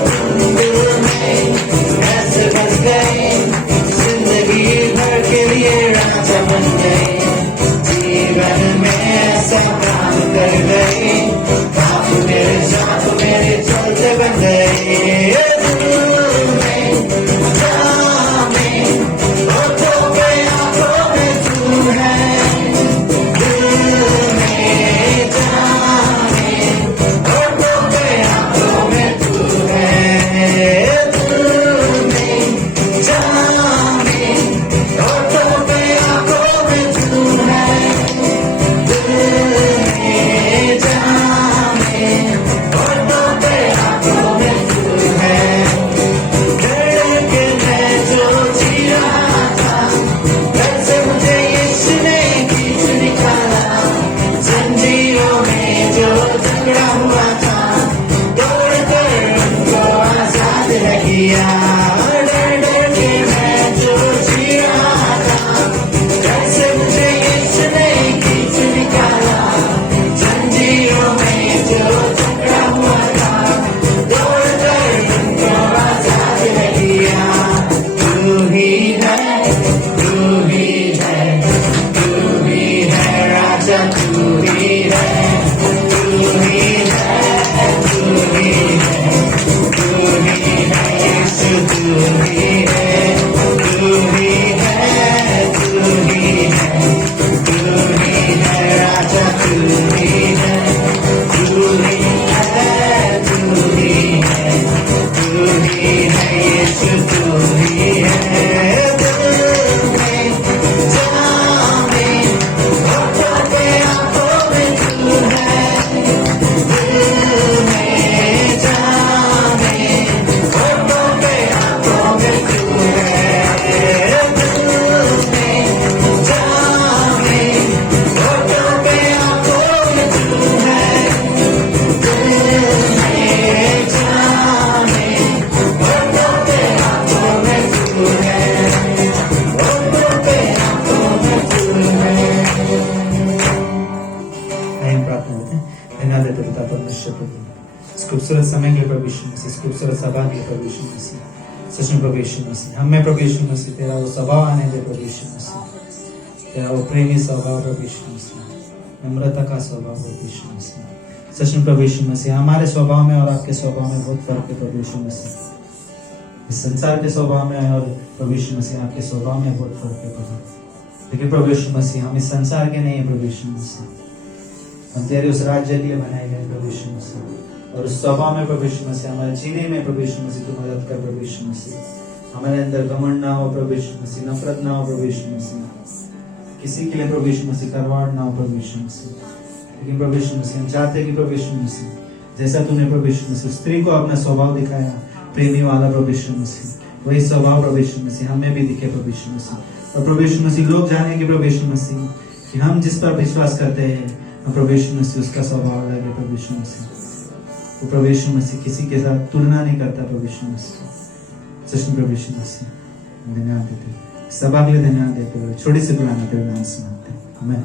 धुंध में ऐसे बस गए, जिंदगी भर के लिए राजा बन गए। जीवन में ऐसा काम कर गए, पाप मेरे साप मेरे चलते बन गए। खूबसूरत समय के प्रभु यीशु मसीह, खूबसूरत सभा के प्रभु यीशु मसीह, सच में प्रभु यीशु मसीह, हमें प्रभु यीशु मसीह तेरा वो स्वभाव आने दे प्रभु यीशु मसीह, तेरा वो प्रेमी स्वभाव प्रभु यीशु मसीह, नम्रता का स्वभाव प्रभु यीशु मसीह। सच में प्रभु यीशु मसीह, हमारे स्वभाव में और आपके स्वभाव में बहुत फर्क है प्रभु यीशु मसीह। इस संसार के स्वभाव में और प्रभु यीशु मसीह आपके स्वभाव में बहुत फर्क है प्रभु। लेकिन प्रभु यीशु मसीह, हम इस संसार के नहीं है प्रभु यीशु मसीह, हम तेरे उस राज्य के लिए बनाए गए प्रभु यीशु मसीह। और उस स्वभाव में प्रभु यीशु मसीह, हमारे जीने में प्रभु यीशु मसीह तू मदद कर प्रभु यीशु मसीह। हमारे अंदर घमंड ना हो प्रभु यीशु मसीह, नफरत ना हो प्रभु यीशु मसीह, किसी के लिए प्रभु यीशु मसीह करवाड़ ना हो प्रभु यीशु मसीह। लेकिन प्रभु यीशु मसीह, हम चाहते हैं कि प्रभु यीशु मसीह, जैसा तूने प्रभु यीशु मसीह स्त्री को अपना स्वभाव दिखाया प्रेमी वाला प्रभु यीशु मसीह, वही स्वभाव प्रभु यीशु मसीह हमें भी दिखे प्रभु यीशु मसीह। और प्रभु यीशु मसीह, लोग जाने कि प्रभु यीशु मसीह कि हम जिस पर विश्वास करते हैं प्रभु यीशु मसीह, उसका स्वभाव अलग है प्रभु यीशु मसीह। वो प्रभु यीशु मसीह किसी के साथ तुलना नहीं करता प्रभु यीशु मसीह। सच में प्रभु यीशु मसीह धन्यवाद देते, सभा के लिए धन्यवाद देते हुए छोटी सी पुराना तेरे नाम से मांगते हैं। आमीन।